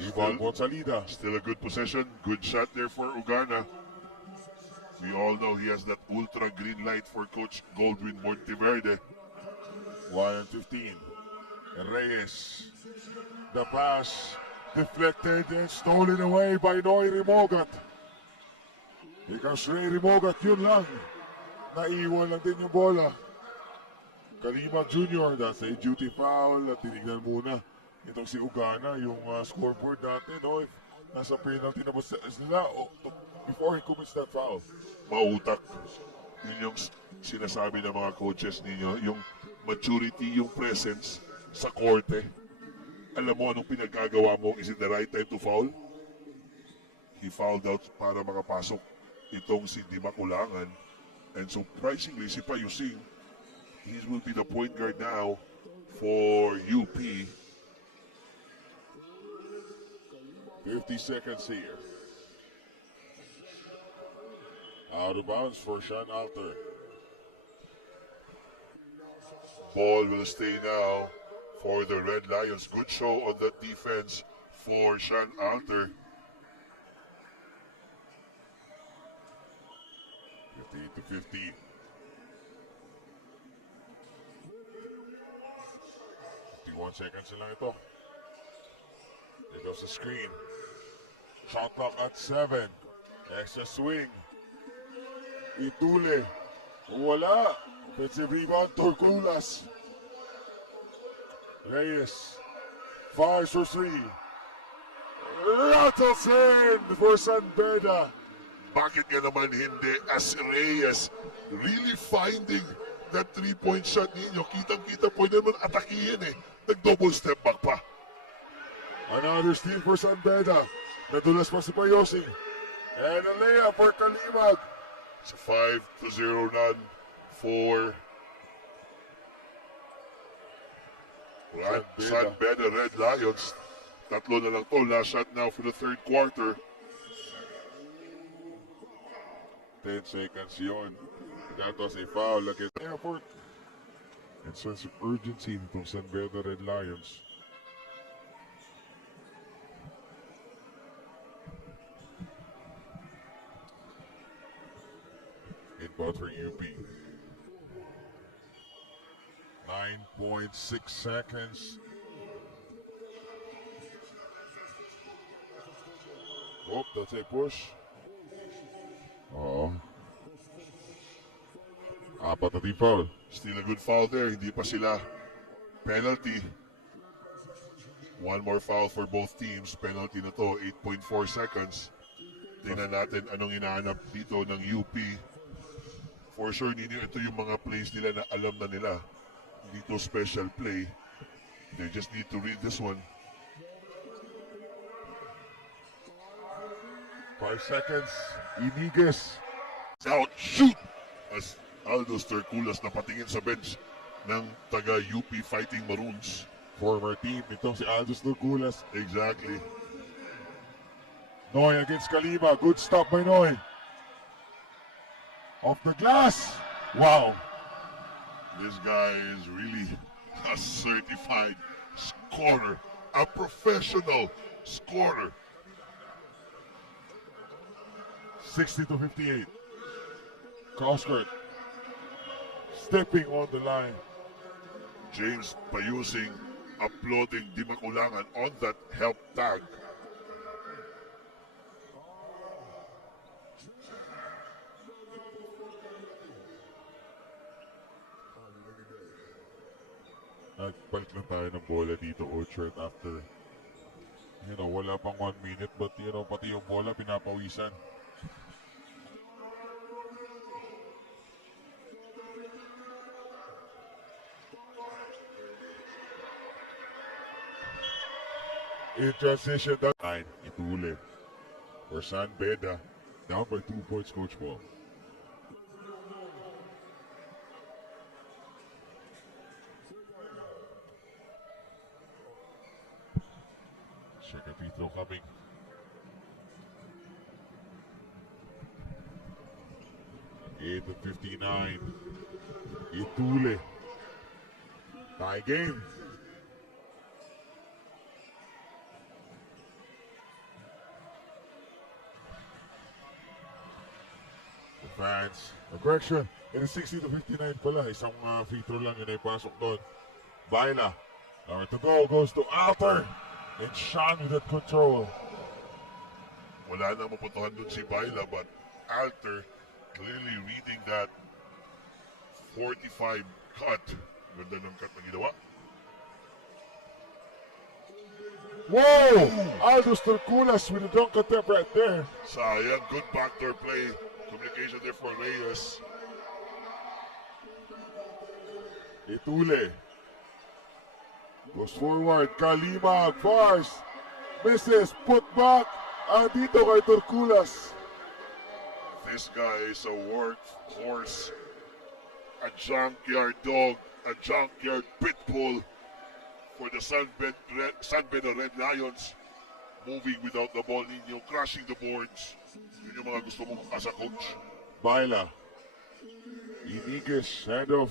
Ivan Bonsalida. Still a good possession. Good shot there for Ugana. We all know he has that ultra green light for Coach Goldwyn Monteverde. 1 and 15. Reyes. The pass deflected and stolen away by Noy Rimogat. Here comes Ray Rimogat. Yun lang. Naiwan lang din yung bola. Kalimag Jr. That's a duty foul. At tinignan muna itong si Ugana, yung scoreboard natin. No? If nasa penalty na ba sila before he commits that foul. Mautak. Yun yung sinasabi ng mga coaches ninyo. Yung maturity, yung presence sa korte. Alam mo anong pinagkagawa mo? Is it the right time to foul? He fouled out para makapasok itong si Dimakulangan. And surprisingly, si Payusing, he will be the point guard now for UP. 50 seconds here. Out of bounds for Sean Alter. Ball will stay now for the Red Lions. Good show on that defense for Sean Alter. 15 to 15. 51 seconds na lang ito. There goes the screen. Shot clock at 7. Extra swing. Itule. Wala. Offensive rebound, Torculas. Reyes fires for three. Rattles in for San Beda. Bakit nga naman hindi as Reyes really finding that 3-point shot ninyo? Kitang-kita po naman atakihin eh. Nag-double step back pa. Another steal for San Beda. Nadulas pa si Payosing. And a layup for Kalimag. It's a 5-0 run for San Beda Red Lions. Tatlo na lang to. Last shot now for the third quarter. 10 seconds yun. That was a foul against Airport. And sense of urgency from San Beda Red Lions. Inbound for UP. 9.6 seconds. Oh, that's a push. Oh. Apat na team foul. Still a good foul there. Hindi pa sila penalty. One more foul for both teams. Penalty na to. 8.4 seconds. Tingnan natin anong inaanap dito ng UP. For sure, ninyo ito yung mga plays nila na alam na nila. Hindi to special play. They just need to read this one. 5 seconds. Iniguez. Out, shoot! As Aldous Terculas na patingin sa bench ng taga-UP Fighting Maroons. Former team itong si Aldous Torculas. Exactly. Noy against Kalima. Good stop by Noy. Off the glass. Wow. This guy is really a certified scorer. A professional scorer. 60-58. Crosscourt. Stepping on the line. James Payusing uploading Di Makulangan on that help tag. Nagpalit na tayo ng bola dito, Orchard, after, wala pang 1 minute, but, pati yung bola pinapawisan. In transition, that line, Itule. For San Beda, down by 2 points, Coach Paul. Second free throw coming. Eight to 59. Itule. Tie game. The fans. A correction. It is 60 to 59 pala. Isang free throw lang yun ay pasok doon. Baila. Number to go goes to Alter. And Sean with that control. Wala na mapuntuhan dun si Baila, but Alter clearly reading that 45 cut. Ganda ng cut na ginawa. Whoa! Aldous Torculas with a dunk attempt right there. Sayang, good backdoor play. Communication there for Reyes. Itule. Goes forward. Kalima. Fars. Misses. Put back. Andito kay Torculas. This guy is a workhorse. A junkyard dog. A junkyard pitbull for the San Beda Red Lions. Moving without the ball ninyo. Crashing the boards. Yun yung mga gusto mong as a coach. Baila. Iniguez. Handoff.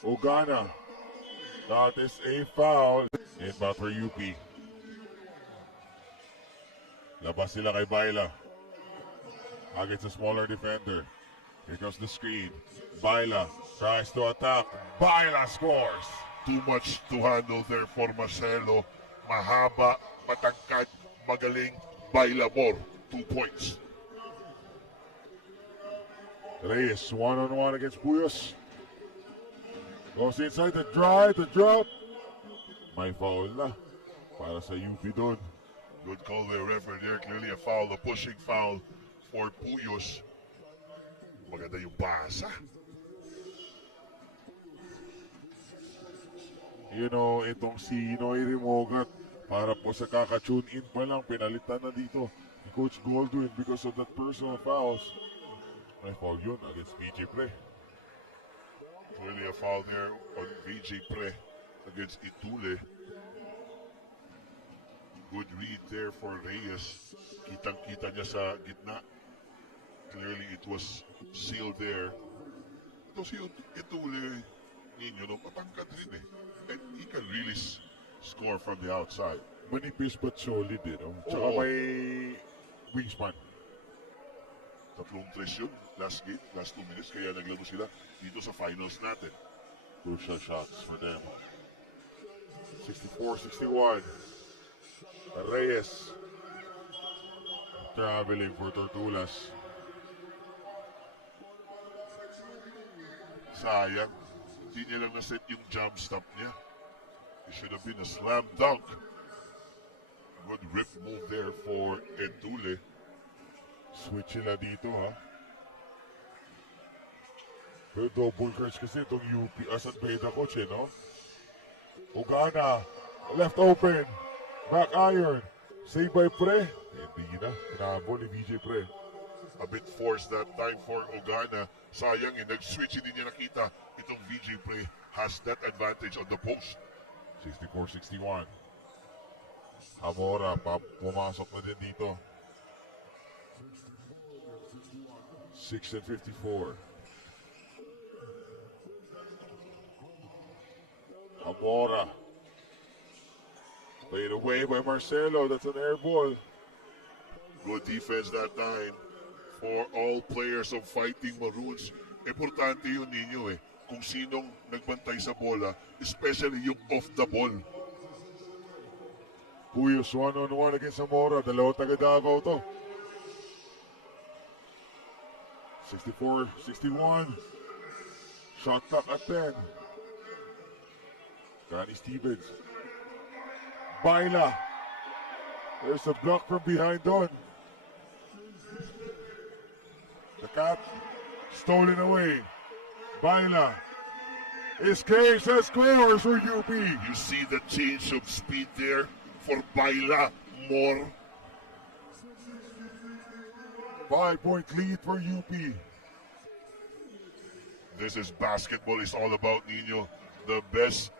Ogana. That is a foul. Inbound for UP. Labas sila kay Baila. Against a smaller defender. Here comes the screen. Baila tries to attack. Baila scores. Too much to handle there for Marcelo. Mahaba, matangkad, magaling, Baila more. 2 points. Reyes, one-on-one against Puyos. Goes inside the drive, the drop. May foul na para sa UP doon. Good call by the referee there. Clearly a foul, a pushing foul for Puyos. Maganda yung basa. You know, itong si Noy Rimogat, para po sa kaka-tune in pa lang, pinalitan na dito ni Coach Goldwyn because of that personal fouls. May foul yun against VJ Pre. Clearly a foul there on VJ Pre against Itule. Good read there for Reyes. Kitang-kita niya sa gitna. Clearly it was sealed there. Ito si Itule ninyo, no, patangkat rin eh. And he can really score from the outside. Manipis but solid eh, no? Tsaka Oo. may wingspan. Tatlong tres yun, last game, last 2 minutes, kaya naglaro sila dito sa finals natin. Crucial shots for them. 64-61. Reyes. Traveling for Tortulas. Sayang, hindi niya lang naset yung jump stop niya. It should have been a slam dunk. Good rip move there for Edule. Switch sila dito, ha? Pero double curse kasi itong UP. Asan beta coach, eh, no? Ugana. Left open. Back iron. Save by Pre. Hindi na. Pinabol ni VJ Pre. A bit forced that time for Ogana. Sayang eh, nag-switch, hindi niya nakita. Itong VJ Pre has that advantage on the post. 64-61. Amora, pumasok na din dito. 6-54. Amora. Played away by Marcelo. That's an air ball. Good defense that time for all players of Fighting Maroons. Importante yun ninyo eh. Kung sinong nagbantay sa bola, especially yung off the ball. Puyos one-on-one against Zamora. Dalawang taga Davao to. 64-61. Shot clock at 10. Gani Stevens. Baila. There's a block from behind on. The cat stolen away. Baila. Escapes and scores for UP. You see the change of speed there for Baila more. 5-point lead for UP. This is basketball. It's all about Nino, the best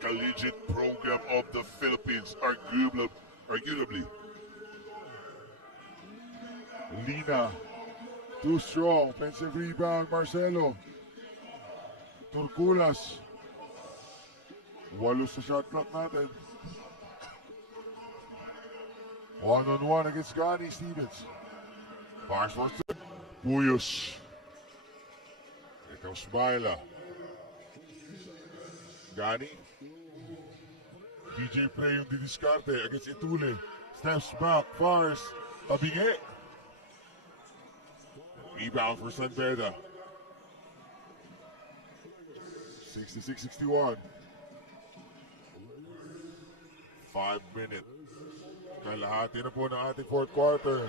collegiate program of the Philippines, arguably. Lina. Too strong. Offensive rebound. Marcelo. Turkulas. Walo sa shot clock natin. One-on-one against Gani Stevens. Fires for third. Puyos. Here comes Baila. Gani. DJ Pre yung didiskarte against Itule. Steps back. Fires. Tabingi. Rebound for San Beda. 66-61. 5 minutes. Kalahati na po ng ating fourth quarter.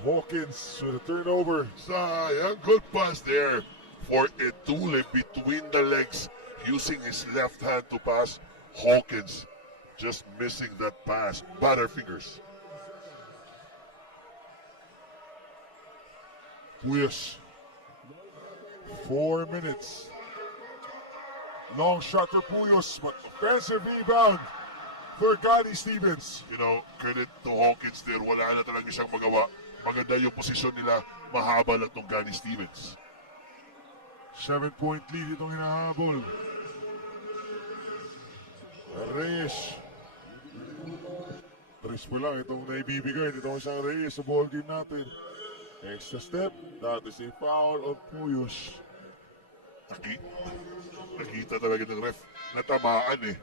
Hawkins with a turnover. Sayang, good pass there for Etule between the legs, using his left hand to pass. Hawkins just missing that pass. Butterfingers. Puyos. 4 minutes. Long shot for Puyos, but offensive rebound for Gani Stevens. You know, credit to Hawkins there. Wala na talaga siyang magawa. Maganda yung posisyon nila. Mahaba lang tong Gani Stevens. 7-point lead itong hinahabol. Reyes. Tres po lang itong naibibigay nitong isang Reyes sa ball game natin. Extra step. That is a foul of Puyos. Nakita talaga ng ref. Natamaan eh.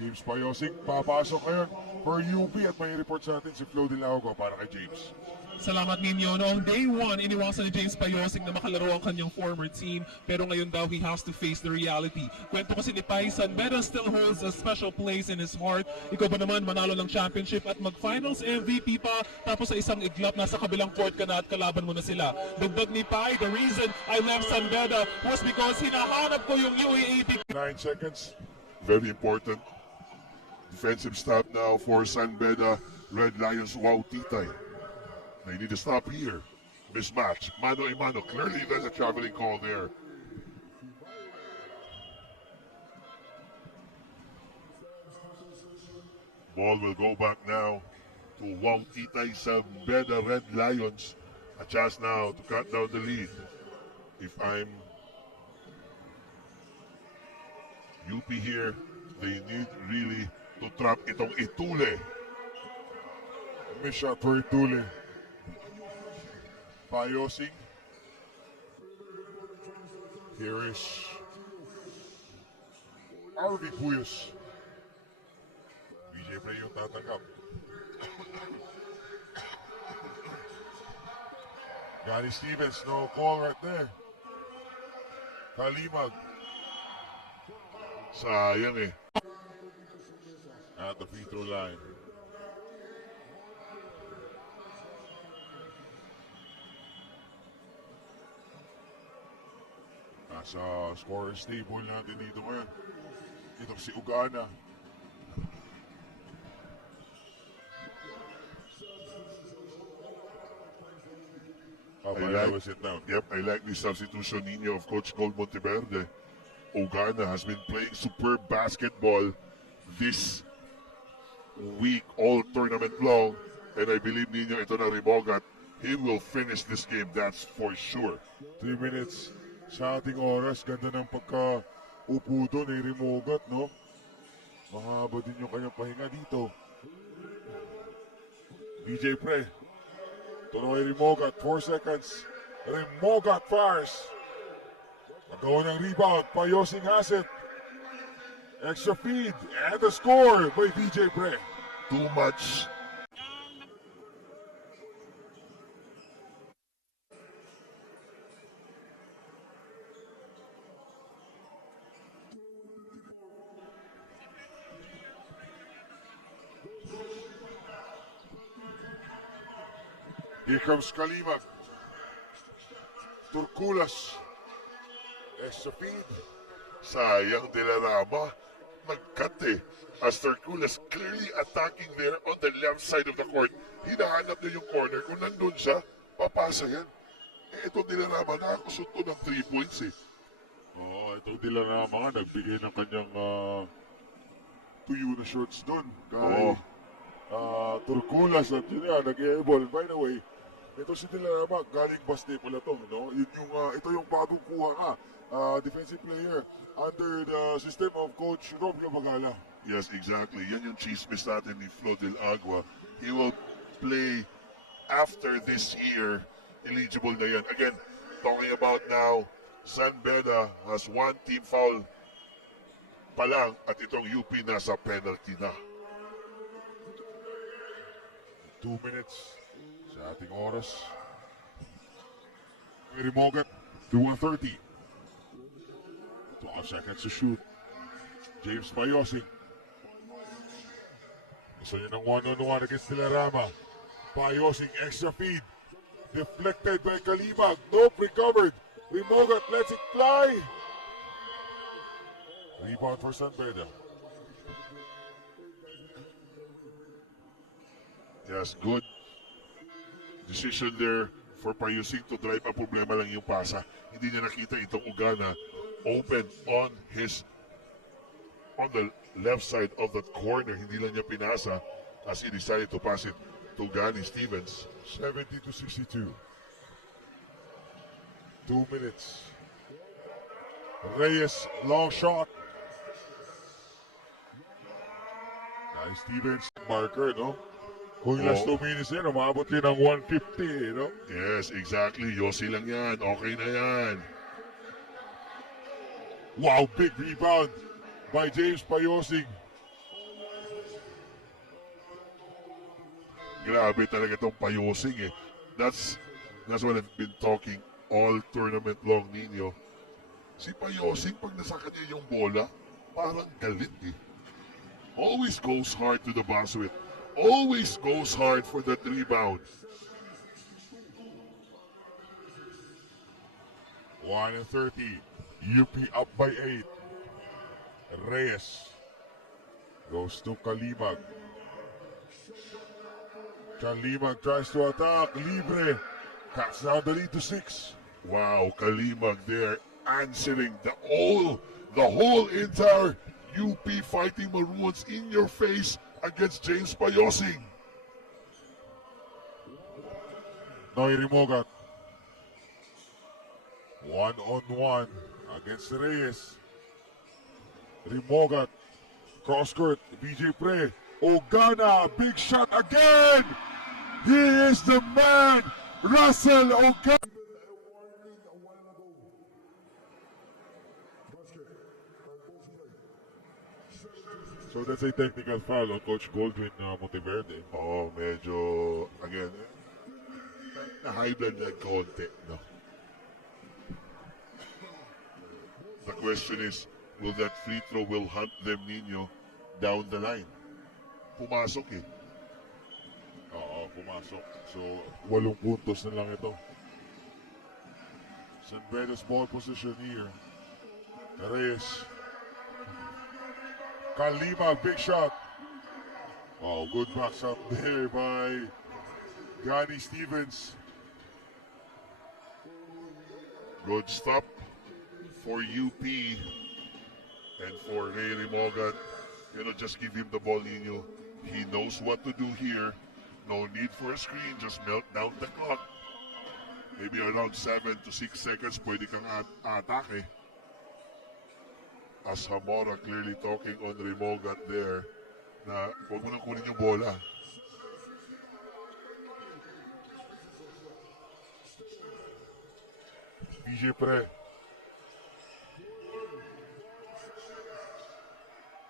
James Payosik papasok ngayon for UP at may report sa atin si Flo Dilago para kay James. Salamat ninyo. Noong day 1, iniwasan ni James Payosing na makalaro ang kanyang former team, pero ngayon daw he has to face the reality. Kwento kasi ni Pai, San Beda still holds a special place in his heart. Ikaw ba naman manalo ng championship at mag-finals MVP pa, tapos sa isang iglap nasa kabilang court ka na at kalaban mo na sila. Dagdag ni Pai, the reason I left San Beda was because hinahanap ko yung UAAP. 9 seconds. Very important. Defensive stop now for San Beda Red Lions. Wow, Titay. They need to stop here. Mismatch. Mano a mano. Clearly there's a traveling call there. Ball will go back now to Wow Titay San Beda Red Lions. A chance now to cut down the lead. If I'm UP here, they need really to trap itong Itule. Miss shot for Itule. Payosing. Here is RV Puyos. BJ Play yung tatanggap. Gary Stevens, no call right there. Kalimag Sayang eh. at the free throw line. Nasa scorer stable natin dito ngayon. Ito si Ugana. I like, Sit down. yep, I like the substitution ninyo of Coach Gold Monteverde. Ugana has been playing superb basketball this week, all tournament long. And I believe ninyo ito na Rimogat. He will finish this game, that's for sure. 3 minutes sa ating oras. Ganda ng pagka-upo doon ni Rimogat, no? Mahaba din yung kanyang pahinga dito. DJ Pre. Tuloy Rimogat, 4 seconds. Rimogat fires. Magawa ng rebound. Payosing has it. Extra feed. And the score by DJ Pre. Too much. Here comes Kalimag. Turkulas. Extra feed. Sayang Dilarama. Nagkante. As Turkulas clearly attacking there on the left side of the court. Hinahanap niya yung corner. Kung nandun siya, papasa yan. Eh, ito Dilarama, nakakusot to ng 3 points eh. Oo, ito nila na mga nagbigay ng kanyang tuyo na shorts doon. Kay Turkulas at yun yan, nag-e-ball. By the way, ito si Dilarama, galing Baste pala to, no? Yun yung, ito yung bagong kuha nga, defensive player under the system of Coach Rob Labagala. Yes, exactly. Yan yung chismis natin ni Flo Del Agua. He will play after this year. Eligible na yan. Again, talking about now, San Beda has 1 team foul pa lang at itong UP nasa penalty na. 2 minutes sa ating oras. Rimogat to 130. 12 seconds to shoot. James Payosing. Gusto niya ng one-on-one against Dilarama. Payosing, extra feed. Deflected by Kalimag. Nope, recovered. Rimogat lets it fly. Rebound for San Beda. Yes, good decision there for Payosing to drive. Ang problema lang yung pasa. Hindi niya nakita itong Ugana open on the left side of that corner. Hindi lang niya pinasa as he decided to pass it to Gani Stevens. 70-62. 2 minutes. Reyes, long shot. Nice Stevens marker, no? Kung yung last 2 minutes yan, umabot yun ng 150, no? Yes, exactly. Yossi lang yan. Okay na yan. Wow, big rebound by James Payosing. Grabe talaga itong Payosing eh. That's what I've been talking all tournament long, Nino. Si Payosing, pag nasa kanya yung bola, parang galit eh. Always goes hard to the basket. Always goes hard for that rebound. 1:30. UP up by 8. Reyes goes to Kalimag. Kalimag tries to attack. Libre. Cuts down the lead to 6. Wow, Kalimag there answering the whole entire UP Fighting Maroons in your face against James Payosing. Noy Rimogat. 1-on-1 against Reyes. Rimogat. Cross court. BJ Pre. Ogana. Big shot again. He is the man. Russell Ogana. So that's a technical foul on Coach Goldwyn Monteverde. Oh, medyo, again, na-high blood na konti, no? The question is, will that free throw will hunt them, Nino, down the line? Pumasok eh. Oo, pumasok. So, 8 puntos na lang ito. San Beda's ball position here. Reyes. Kalima, big shot. Oh, good box up there by Gani Stevens. Good stop for UP and for Ray Rimogat. Just give him the ball, Nino. He knows what to do here. No need for a screen, just melt down the clock. Maybe around 7 to 6 seconds, pwede kang atake. As Hamora clearly talking on Rimogat there na huwag mo nang kunin yung bola. BJ Pre.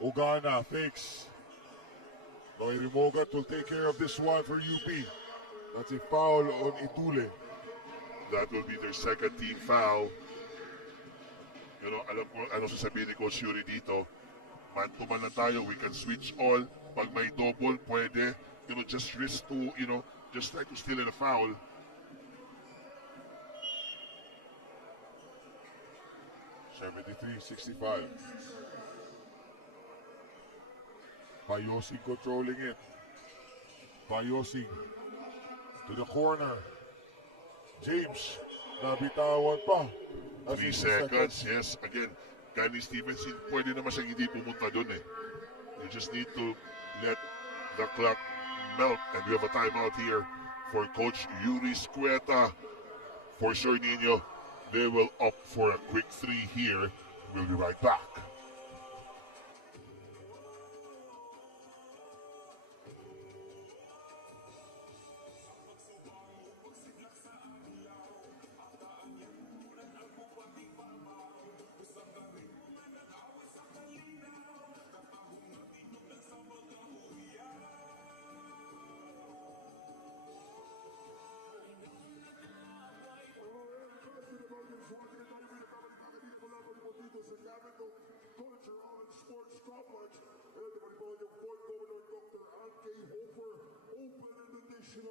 Ogana fakes. Noy Rimogat will take care of this one for UP. That's a foul on Itule. That will be their second team foul. Alam ko ano sasabihin ni Coach Yuri dito. Man to man lang tayo, we can switch all. Pag may double, pwede. Just risk to, just try to steal in a foul. (73-65). Payosing controlling it. Payosing to the corner. James, nabitawan pa. 3 seconds, yes. Again, Gani Stevenson, pwede naman siyang hindi pumunta doon eh. You just need to let the clock melt. And we have a timeout here for Coach Yuri Squeta. For sure, Nino, they will opt for a quick 3 here. We'll be right back.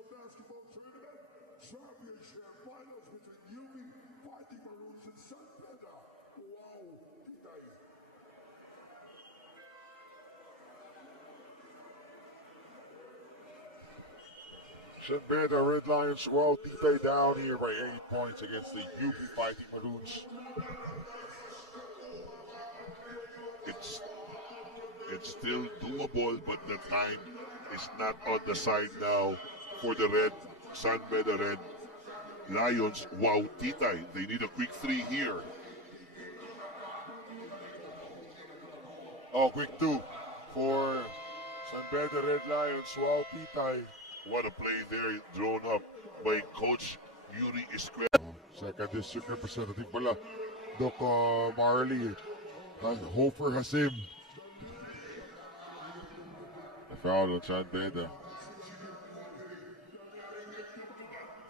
Basketball tournament championship finals between UP Fighting Maroons and San Beda. Wow, Titay. San Beda Red Lions, wow, Titay down here by 8 points against the UP Fighting Maroons. It's still doable, but the time is not on the side now for the San Beda Red Lions. Wow, Titay, they need a quick 3 here. Oh, quick 2 for San Beda Red Lions. Wow, Titay. What a play there, drawn up by Coach Yuri Esquer. Second District Representative pala, Doc Marley. Hofer Hasim. A foul on San Beda.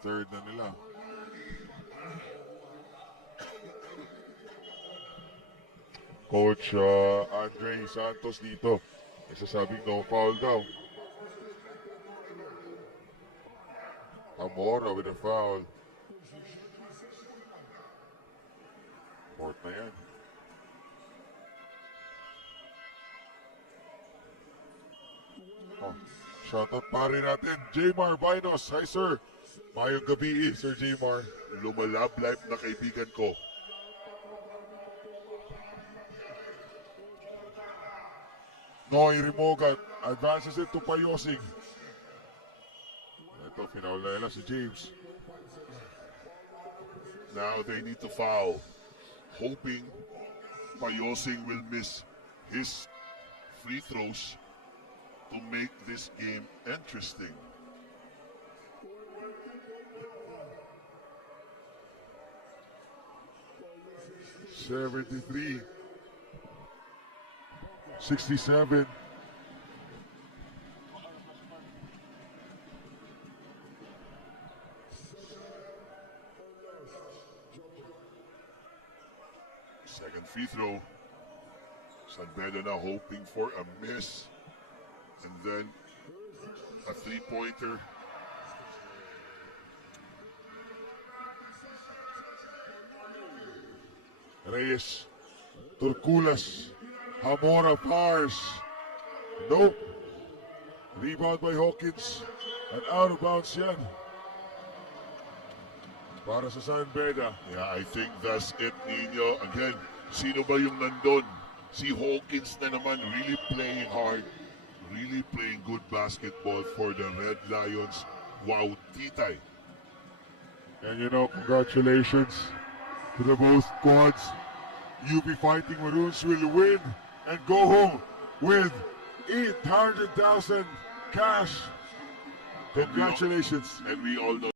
Third na nila. Coach Andre Santos dito. Nagsasabing no foul daw. Amora with a foul. Fourth na yan. Oh, shoutout pa rin natin, Jmar Binos. Hi sir. Mayong gabi, Sir Jmar. Lumalablab na kaibigan ko. Noy Rimogat advances it to Payosing. Ito, finaul na nila si James. Now they need to foul, hoping Payosing will miss his free throws to make this game interesting. $73, 67. Second free throw. San Beda now hoping for a miss. And then a three-pointer. Reyes, Turkulas, Hamora fires. Nope. Rebound by Hawkins. And out of bounds yan. Para sa San Beda. Yeah, I think that's it, Nino. Again, sino ba yung nandun? Si Hawkins na naman, really playing hard. Really playing good basketball for the Red Lions. Wow, Titay. And you know, congratulations to the both squads. UP Fighting Maroons will win and go home with 800,000 cash. Congratulations. And we all know